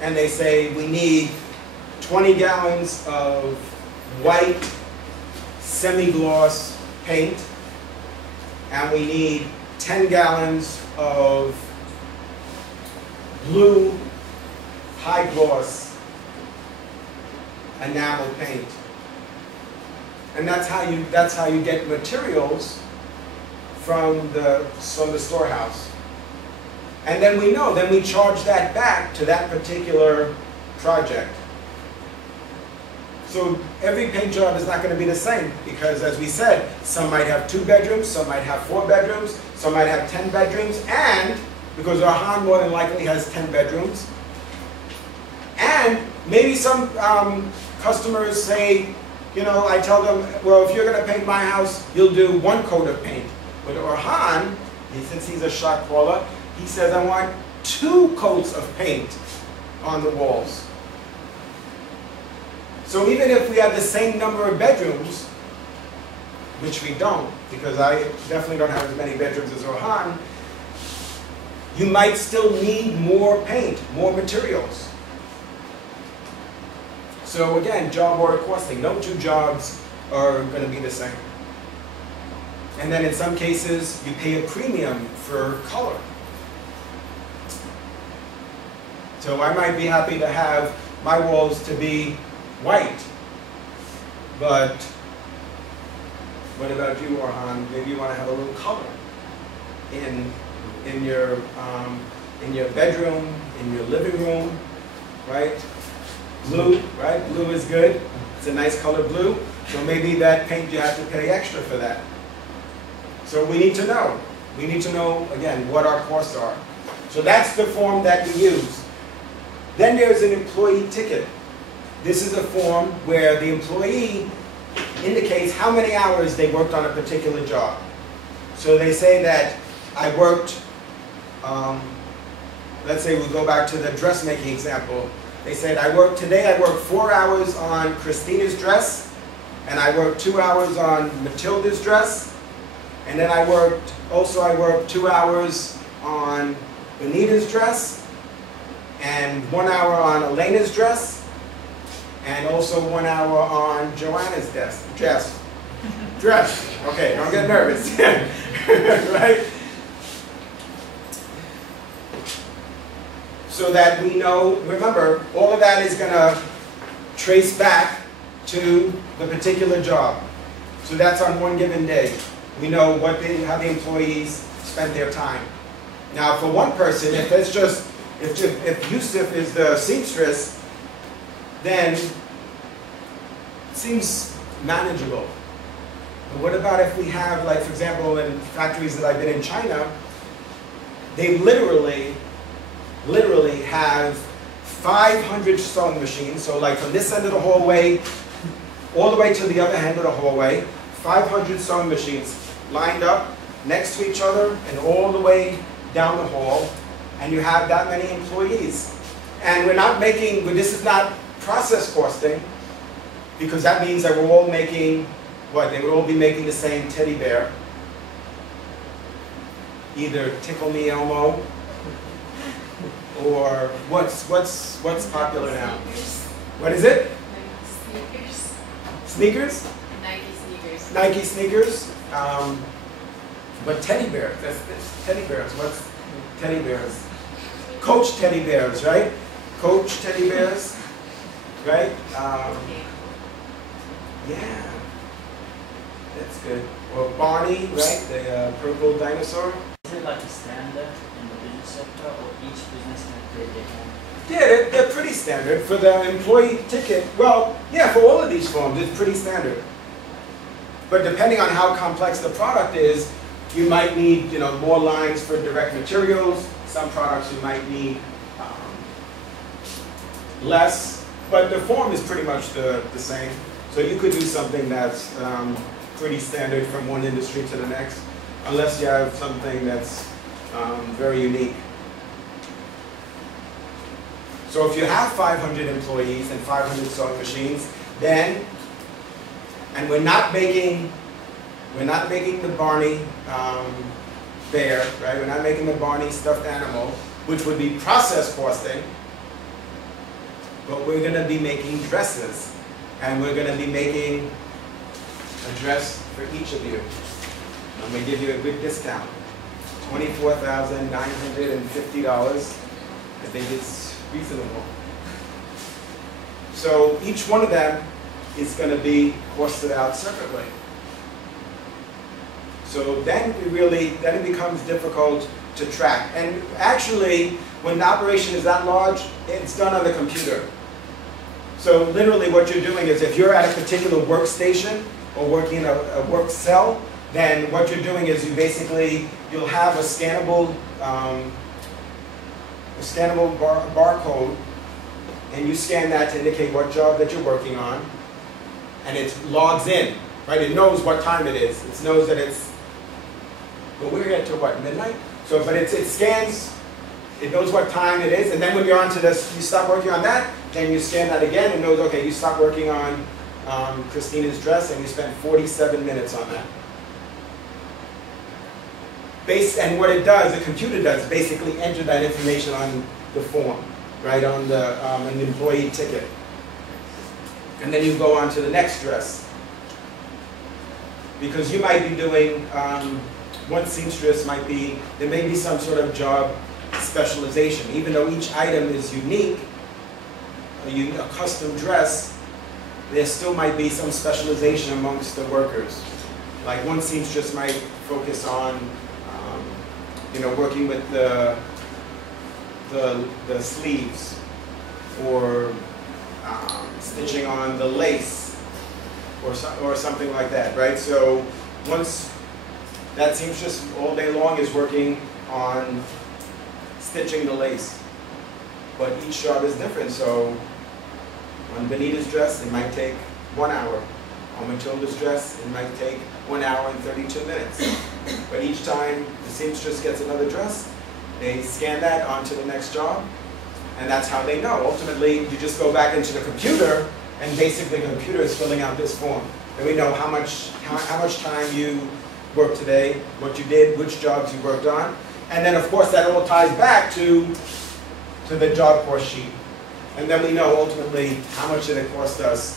And they say we need 20 gallons of white semi-gloss paint, and we need 10 gallons of blue high gloss enamel paint. And that's how you get materials from the storehouse. And then we charge that back to that particular project. So every paint job is not going to be the same, because as we said, some might have 2 bedrooms, some might have 4 bedrooms, some might have 10 bedrooms, and because Orhan more than likely has 10 bedrooms. And maybe some customers say, I tell them, well, if you're going to paint my house, you'll do 1 coat of paint. But Orhan, since he's a shot caller, he says, I want 2 coats of paint on the walls. So even if we have the same number of bedrooms, which we don't, because I definitely don't have as many bedrooms as Orhan, you might still need more paint, more materials. So again, job order costing. No 2 jobs are going to be the same. And then in some cases, you pay a premium for color. So I might be happy to have my walls to be white, but what about you, Orhan? Maybe you want to have a little color in your bedroom, in your living room, right? Blue, right? Blue is good. It's a nice color blue. So maybe that paint, you have to pay extra for that. So we need to know. We need to know, again, what our costs are. So that's the form that we use. Then there's an employee ticket. This is a form where the employee indicates how many hours they worked on a particular job. So they say that I worked, let's say we go back to the dressmaking example. They said, today I worked 4 hours on Christina's dress, and I worked 2 hours on Matilda's dress, and then I worked 2 hours on Benita's dress, and 1 hour on Elena's dress, and also 1 hour on Joanna's dress. Okay, don't get nervous, right? So that we know, remember, all of that is going to trace back to the particular job. So that's on one given day. We know how the employees spent their time. Now, for one person, if Yusuf is the seamstress, then it seems manageable. But what about if we have, like, for example, in factories that I've been in China, they literally have 500 sewing machines. So like from this end of the hallway, all the way to the other end of the hallway, 500 sewing machines lined up next to each other and all the way down the hall. And you have that many employees. And we're not making, this is not process costing, because that means that we're all making, what? They would all be making the same teddy bear. Either Tickle Me Elmo, or what's popular now? Sneakers. What is it? Sneakers. Sneakers? Nike sneakers. Nike sneakers. But teddy bears, that's teddy bears. What's teddy bears? Coach teddy bears, right? Coach teddy bears, right? Yeah, that's good. Or Barney, right? The purple dinosaur. Is it like a standard in the business sector, or each business can create their own? Yeah, they're pretty standard. For the employee ticket, well, yeah, for all of these forms, it's pretty standard. But depending on how complex the product is, you might need, more lines for direct materials. Some products you might need less, but the form is pretty much the same. So you could do something that's pretty standard from one industry to the next, unless you have something that's very unique. So if you have 500 employees and 500 sewing machines, then, and we're not making the Barney bear, right? We're not making the Barney stuffed animal, which would be process costing, but we're going to be making dresses, and we're going to be making a dress for each of you. I'm going to give you a good discount, $24,950. I think it's reasonable. So each one of them is going to be costed out separately. So then it becomes difficult to track. And actually, when the operation is that large, it's done on the computer. So literally what you're doing is, if you're at a particular workstation or working in a work cell, then what you're doing is you'll have a scannable barcode, and you scan that to indicate what job that you're working on, and it logs in, right? It knows what time it is. It knows that it's, well, we're here till what, midnight? So, but it scans, it knows what time it is, and then when you're onto this, you stop working on that, then you scan that again, and knows, okay, you stop working on Christina's dress, and you spent 47 minutes on that. And what it does, the computer does, basically enter that information on the form, right, on the an employee ticket. And then you go on to the next dress. Because you might be doing, one seamstress there may be some sort of job specialization. Even though each item is unique, a custom dress, there still might be some specialization amongst the workers. Like one seamstress might focus on working with the sleeves, or stitching on the lace, or something like that, right? So once that seamstress all day long is working on stitching the lace, but each job is different. So on Benita's dress, it might take 1 hour. On Matilda's dress, it might take 1 hour and 32 minutes. But each time the seamstress gets another dress, they scan that onto the next job, and that's how they know. Ultimately, you just go back into the computer, and basically the computer is filling out this form. And we know how much time you worked today, what you did, which jobs you worked on. And then, of course, that all ties back to the job cost sheet. And then we know, ultimately, how much did it cost us,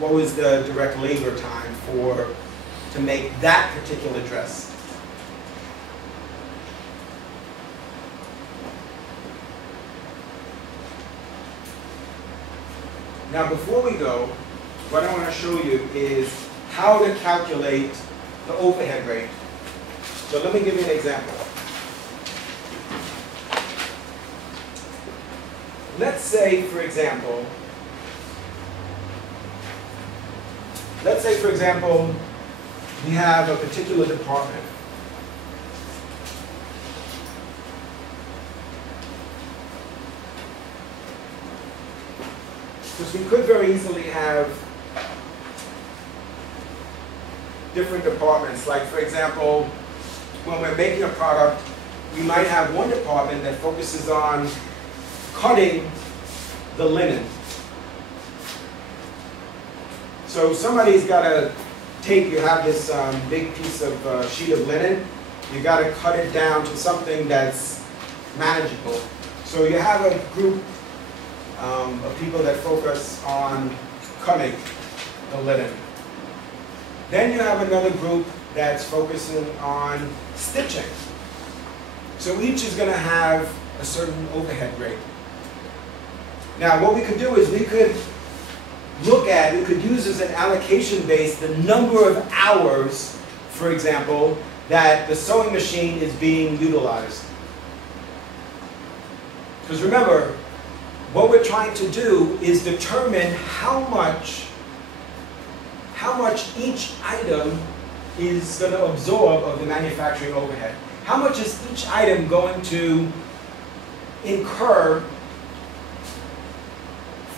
what was the direct labor time to make that particular dress. Now, before we go, what I want to show you is how to calculate the overhead rate. So let me give you an example. Let's say, for example, we have a particular department. Because we could very easily have different departments. Like, for example, when we're making a product, we might have one department that focuses on cutting the linen. So somebody's got to take, you have this big piece of sheet of linen, you got to cut it down to something that's manageable. So you have a group of people that focus on cutting the linen. Then you have another group that's focusing on stitching. So each is going to have a certain overhead rate. Now what we could do is we could use as an allocation base the number of hours, for example, that the sewing machine is being utilized. Because remember, what we're trying to do is determine how much each item is going to absorb of the manufacturing overhead. How much is each item going to incur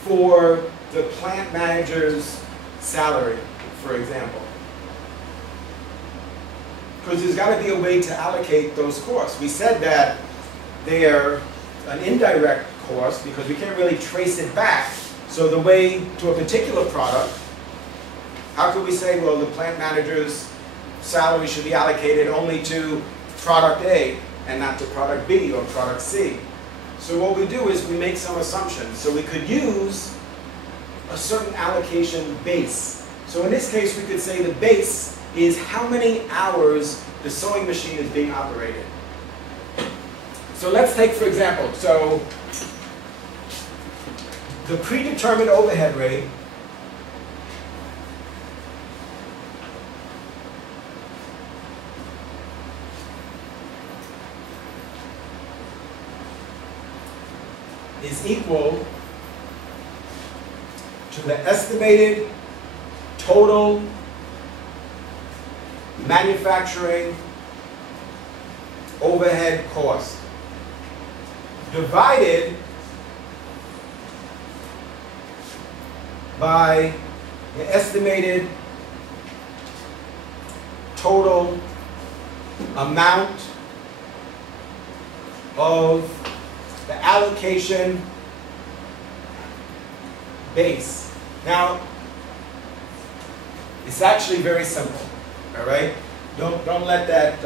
for the plant manager's salary, for example? Because there's got to be a way to allocate those costs. We said that they're an indirect cost because we can't really trace it back. So the way to a particular product, how could we say, well, the plant manager's salary should be allocated only to product A and not to product B or product C? So what we do is we make some assumptions. So we could use a certain allocation base. So in this case, we could say the base is how many hours the sewing machine is being operated. So let's take, for example, so the predetermined overhead rate is equal to the estimated total manufacturing overhead cost divided by the estimated total amount of the allocation base. Now, it's actually very simple, all right? Don't let that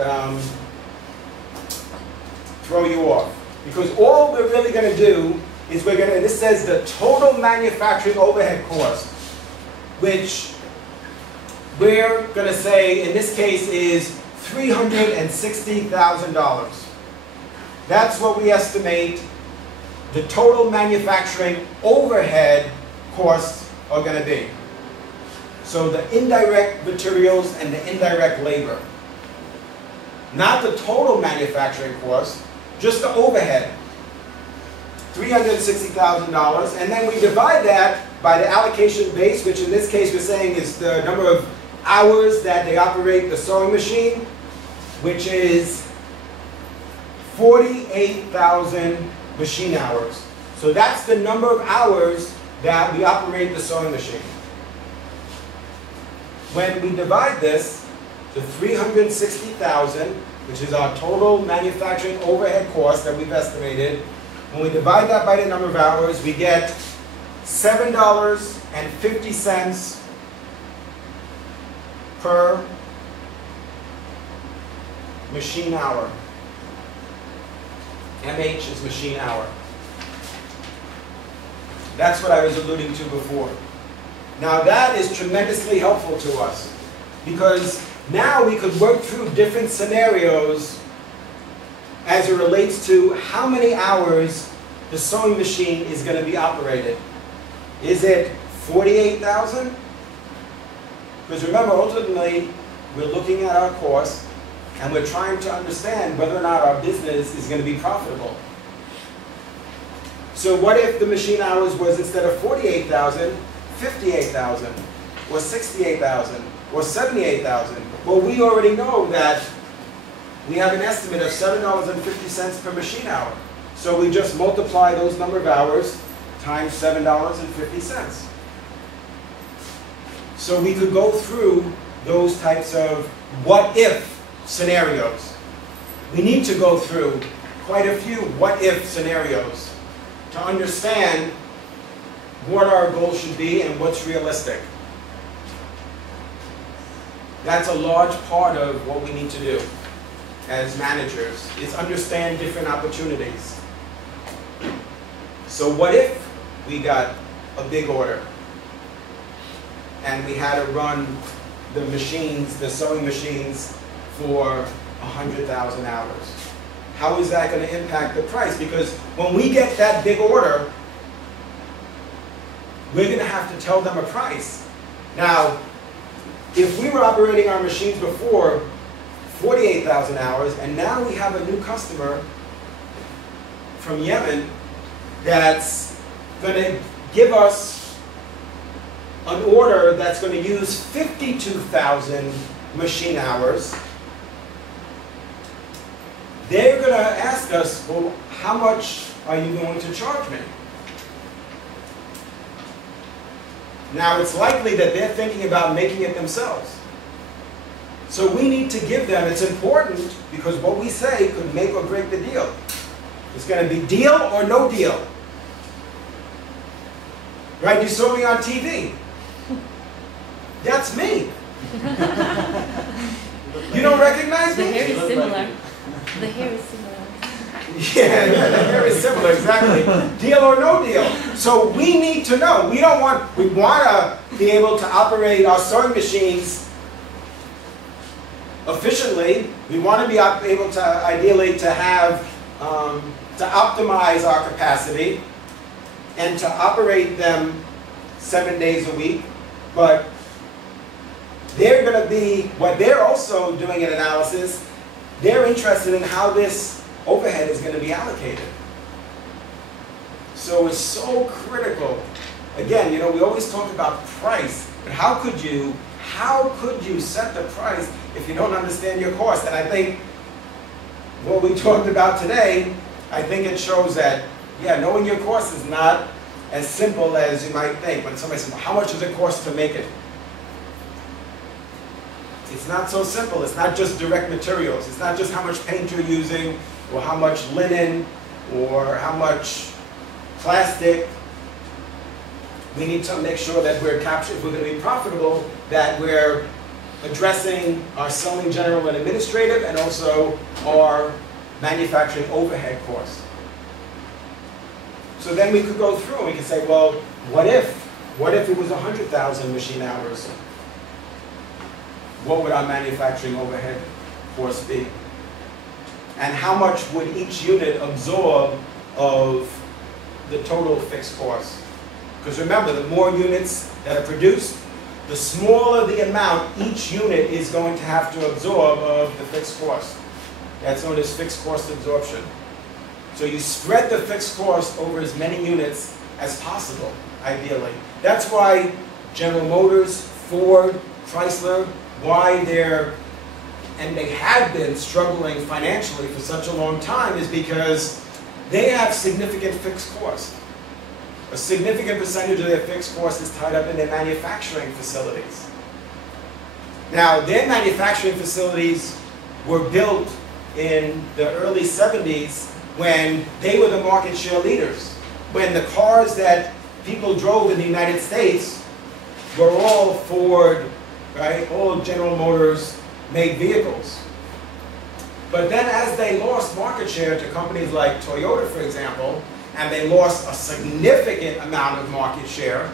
throw you off. Because all we're really going to do is this says the total manufacturing overhead cost, which we're going to say in this case is $360,000. That's what we estimate the total manufacturing overhead costs are going to be. So the indirect materials and the indirect labor. Not the total manufacturing cost, just the overhead. $360,000, and then we divide that by the allocation base, which in this case we're saying is the number of hours that they operate the sewing machine, which is 48,000 machine hours. So that's the number of hours that we operate the sewing machine. When we divide this to 360,000, which is our total manufacturing overhead cost that we've estimated, when we divide that by the number of hours, we get $7.50 per machine hour. MH is machine hour. That's what I was alluding to before. Now that is tremendously helpful to us because now we could work through different scenarios as it relates to how many hours the sewing machine is going to be operated. Is it 48,000? Because remember, ultimately, we're looking at our costs and we're trying to understand whether or not our business is going to be profitable. So what if the machine hours was instead of 48,000, 58,000, or 68,000, or 78,000? Well, we already know that we have an estimate of $7.50 per machine hour. So we just multiply those number of hours times $7.50. So we could go through those types of what-if scenarios. We need to go through quite a few what-if scenarios to understand what our goal should be and what's realistic. That's a large part of what we need to do as managers, is understand different opportunities. So what if we got a big order and we had to run the machines, the sewing machines, for 100,000 hours? How is that going to impact the price? Because when we get that big order, we're going to have to tell them a price. Now, if we were operating our machines before 48,000 hours, and now we have a new customer from Yemen that's going to give us an order that's going to use 52,000 machine hours, they're going to ask us, well, how much are you going to charge me? Now, it's likely that they're thinking about making it themselves. So we need to give them, it's important, because what we say could make or break the deal. It's going to be deal or no deal. Right? You saw me on TV. That's me. You don't recognize me? The hair is similar. The hair is similar. Yeah, the hair is similar, exactly. Deal or no deal. So we need to know. We want to be able to operate our sewing machines efficiently. We want to be able to, ideally, to have, to optimize our capacity and to operate them 7 days a week. But they're going to be, what they're also doing an analysis, they're interested in how this overhead is going to be allocated. So it's so critical. Again, we always talk about price, but how could you set the price if you don't understand your cost? And I think what we talked about today, I think it shows that, yeah, knowing your cost is not as simple as you might think. When somebody says, well, how much does it cost to make it? It's not so simple. It's not just direct materials. It's not just how much paint you're using, or how much linen, or how much plastic. We need to make sure that we're captured, if we're going to be profitable, that we're addressing our selling, general, and administrative, and also our manufacturing overhead costs. So then we could go through and we could say, well, what if it was 100,000 machine hours? What would our manufacturing overhead cost be? And how much would each unit absorb of the total fixed cost? Because remember, the more units that are produced, the smaller the amount each unit is going to have to absorb of the fixed cost. That's known as fixed cost absorption. So you spread the fixed cost over as many units as possible, ideally. That's why General Motors, Ford, Chrysler, why they have been struggling financially for such a long time, is because they have significant fixed costs. A significant percentage of their fixed cost is tied up in their manufacturing facilities. Now, their manufacturing facilities were built in the early 70s when they were the market share leaders. When the cars that people drove in the United States were all Ford, right? All General Motors made vehicles. But then as they lost market share to companies like Toyota, for example, and they lost a significant amount of market share,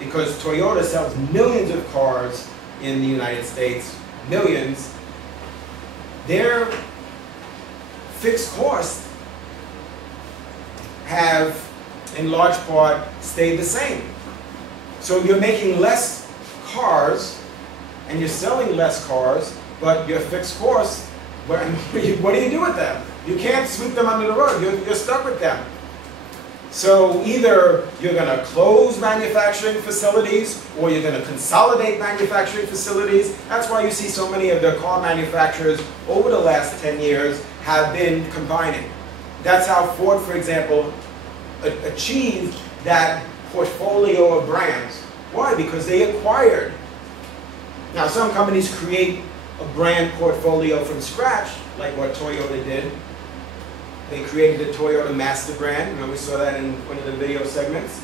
because Toyota sells millions of cars in the United States, millions, their fixed costs have, in large part, stayed the same. So you're making less cars, and you're selling less cars, but your fixed costs, what do you do with them? You can't sweep them under the rug. You're stuck with them. So either you're going to close manufacturing facilities or you're going to consolidate manufacturing facilities. That's why you see so many of the car manufacturers over the last 10 years have been combining. That's how Ford, for example, achieved that portfolio of brands. Why? Because they acquired. Now some companies create a brand portfolio from scratch, like what Toyota did. They created the Toyota master brand. Remember, we saw that in one of the video segments.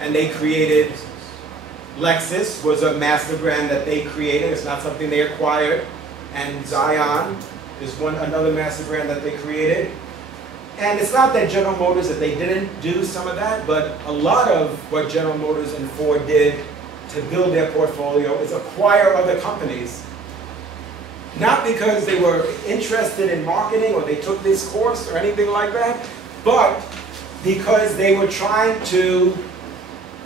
And they created, Lexus was a master brand that they created. It's not something they acquired. And Zion is another master brand that they created. And it's not that General Motors, that they didn't do some of that, but a lot of what General Motors and Ford did to build their portfolio is acquire other companies. Not because they were interested in marketing or they took this course or anything like that, but because they were trying to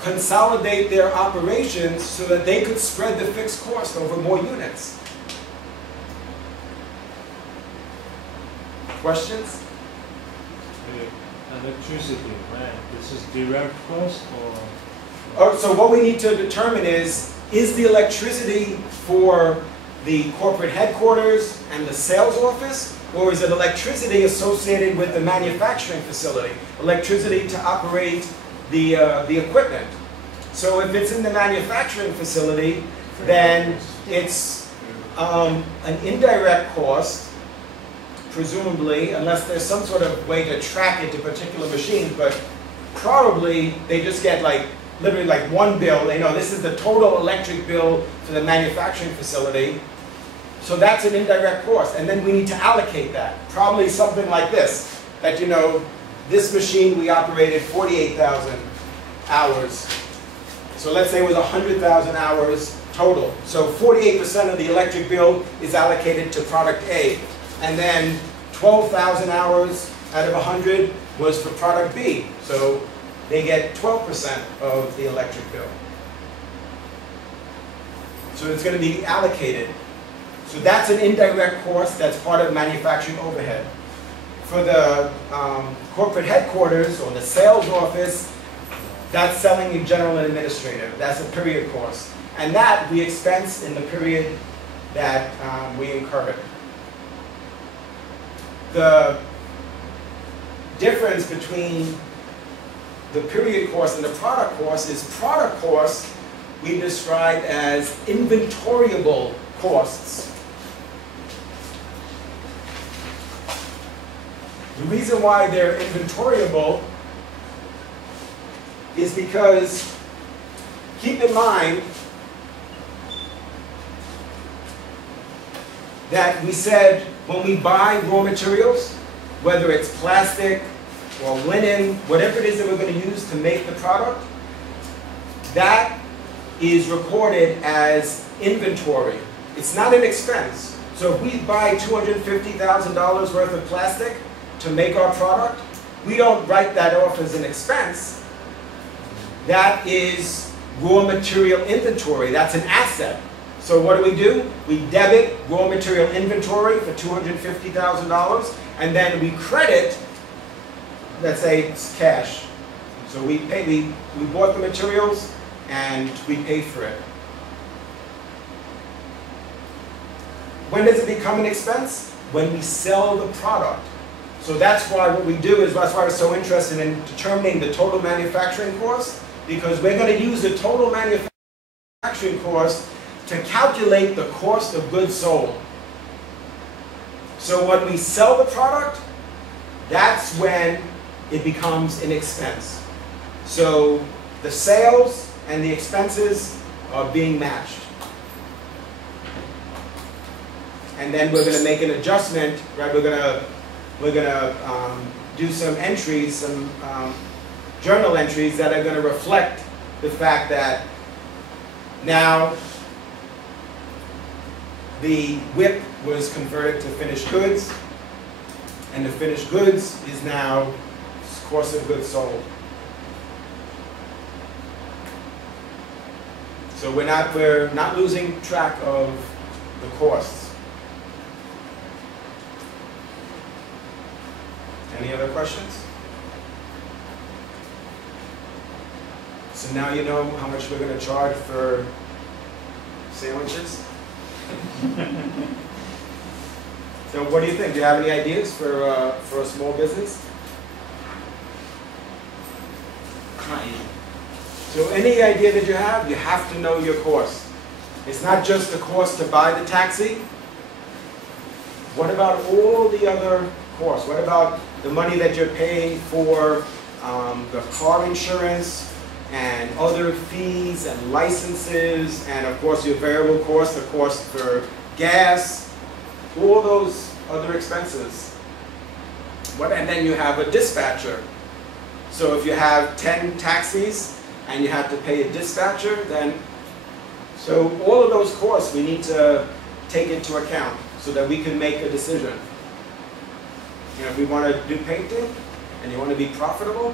consolidate their operations so that they could spread the fixed cost over more units. Questions? Electricity, right? This is direct cost or? So what we need to determine is the electricity for the corporate headquarters and the sales office, or is it electricity associated with the manufacturing facility? Electricity to operate the equipment. So if it's in the manufacturing facility, then it's an indirect cost, presumably, unless there's some sort of way to track it to particular machines, but probably they just get like literally like one bill. They know this is the total electric bill for the manufacturing facility. So that's an indirect cost, and then we need to allocate that. Probably something like this, that you know, this machine we operated 48,000 hours. So let's say it was 100,000 hours total. So 48% of the electric bill is allocated to product A. And then 12,000 hours out of 100 was for product B. So they get 12% of the electric bill. So it's going to be allocated. So that's an indirect cost that's part of manufacturing overhead. For the corporate headquarters or the sales office, that's selling and general and administrative. That's a period cost. And that we expense in the period that we incur it. The difference between the period cost and the product cost is product cost we describe as inventoriable costs. The reason why they're inventoriable is because, keep in mind that we said when we buy raw materials, whether it's plastic or linen, whatever it is that we're going to use to make the product, that is recorded as inventory. It's not an expense. So if we buy $250,000 worth of plastic to make our product, we don't write that off as an expense. That is raw material inventory. That's an asset. So what do? We debit raw material inventory for $250,000, and then we credit, let's say it's cash. So we bought the materials and we paid for it. When does it become an expense? When we sell the product. So that's why what we do is, that's why we're so interested in determining the total manufacturing cost, because we're going to use the total manufacturing cost to calculate the cost of goods sold. So when we sell the product, that's when it becomes an expense. So the sales and the expenses are being matched. And then we're going to make an adjustment, right? We're going to do some entries, some journal entries that are going to reflect the fact that now the WIP was converted to finished goods, and the finished goods is now cost of goods sold. So we're not losing track of the costs. Any other questions? So now you know how much we're going to charge for sandwiches? So what do you think? Do you have any ideas for a small business? Not easy. So any idea that you have to know your cost. It's not just the cost to buy the taxi. What about all the other costs? What about the money that you're paying for the car insurance and other fees and licenses, and of course your variable cost, the cost for gas, all those other expenses. And then you have a dispatcher. So if you have 10 taxis and you have to pay a dispatcher, then, so all of those costs we need to take into account so that we can make a decision. You know, if we want to do painting and you want to be profitable,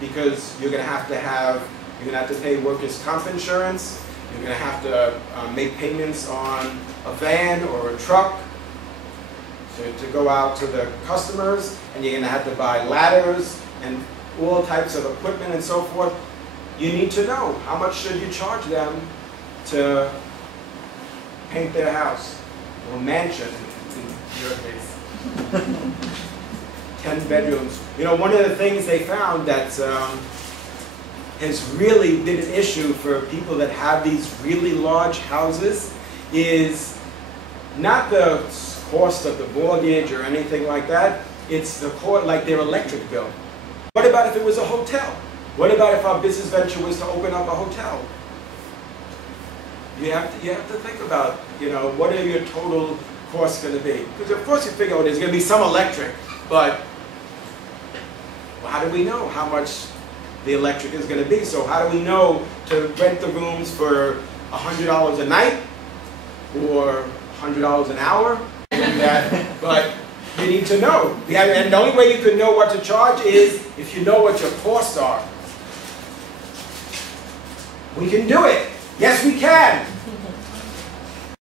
because you're going to have to pay workers' comp insurance, you're going to have to make payments on a van or a truck to go out to the customers, and you're going to have to buy ladders and all types of equipment and so forth. You need to know how much should you charge them to paint their house or mansion in your case. 10 bedrooms. You know, one of the things they found that has really been an issue for people that have these really large houses is not the cost of the mortgage or anything like that. It's the cost, like their electric bill. What about if it was a hotel? What about if our business venture was to open up a hotel? You have to think about, you know, what are your total costs going to be? Because of course you figure, oh, there's going to be some electric, but how do we know how much the electric is going to be? So how do we know to rent the rooms for $100 a night or $100 an hour? But you need to know. And the only way you can know what to charge is if you know what your costs are. We can do it. Yes, we can.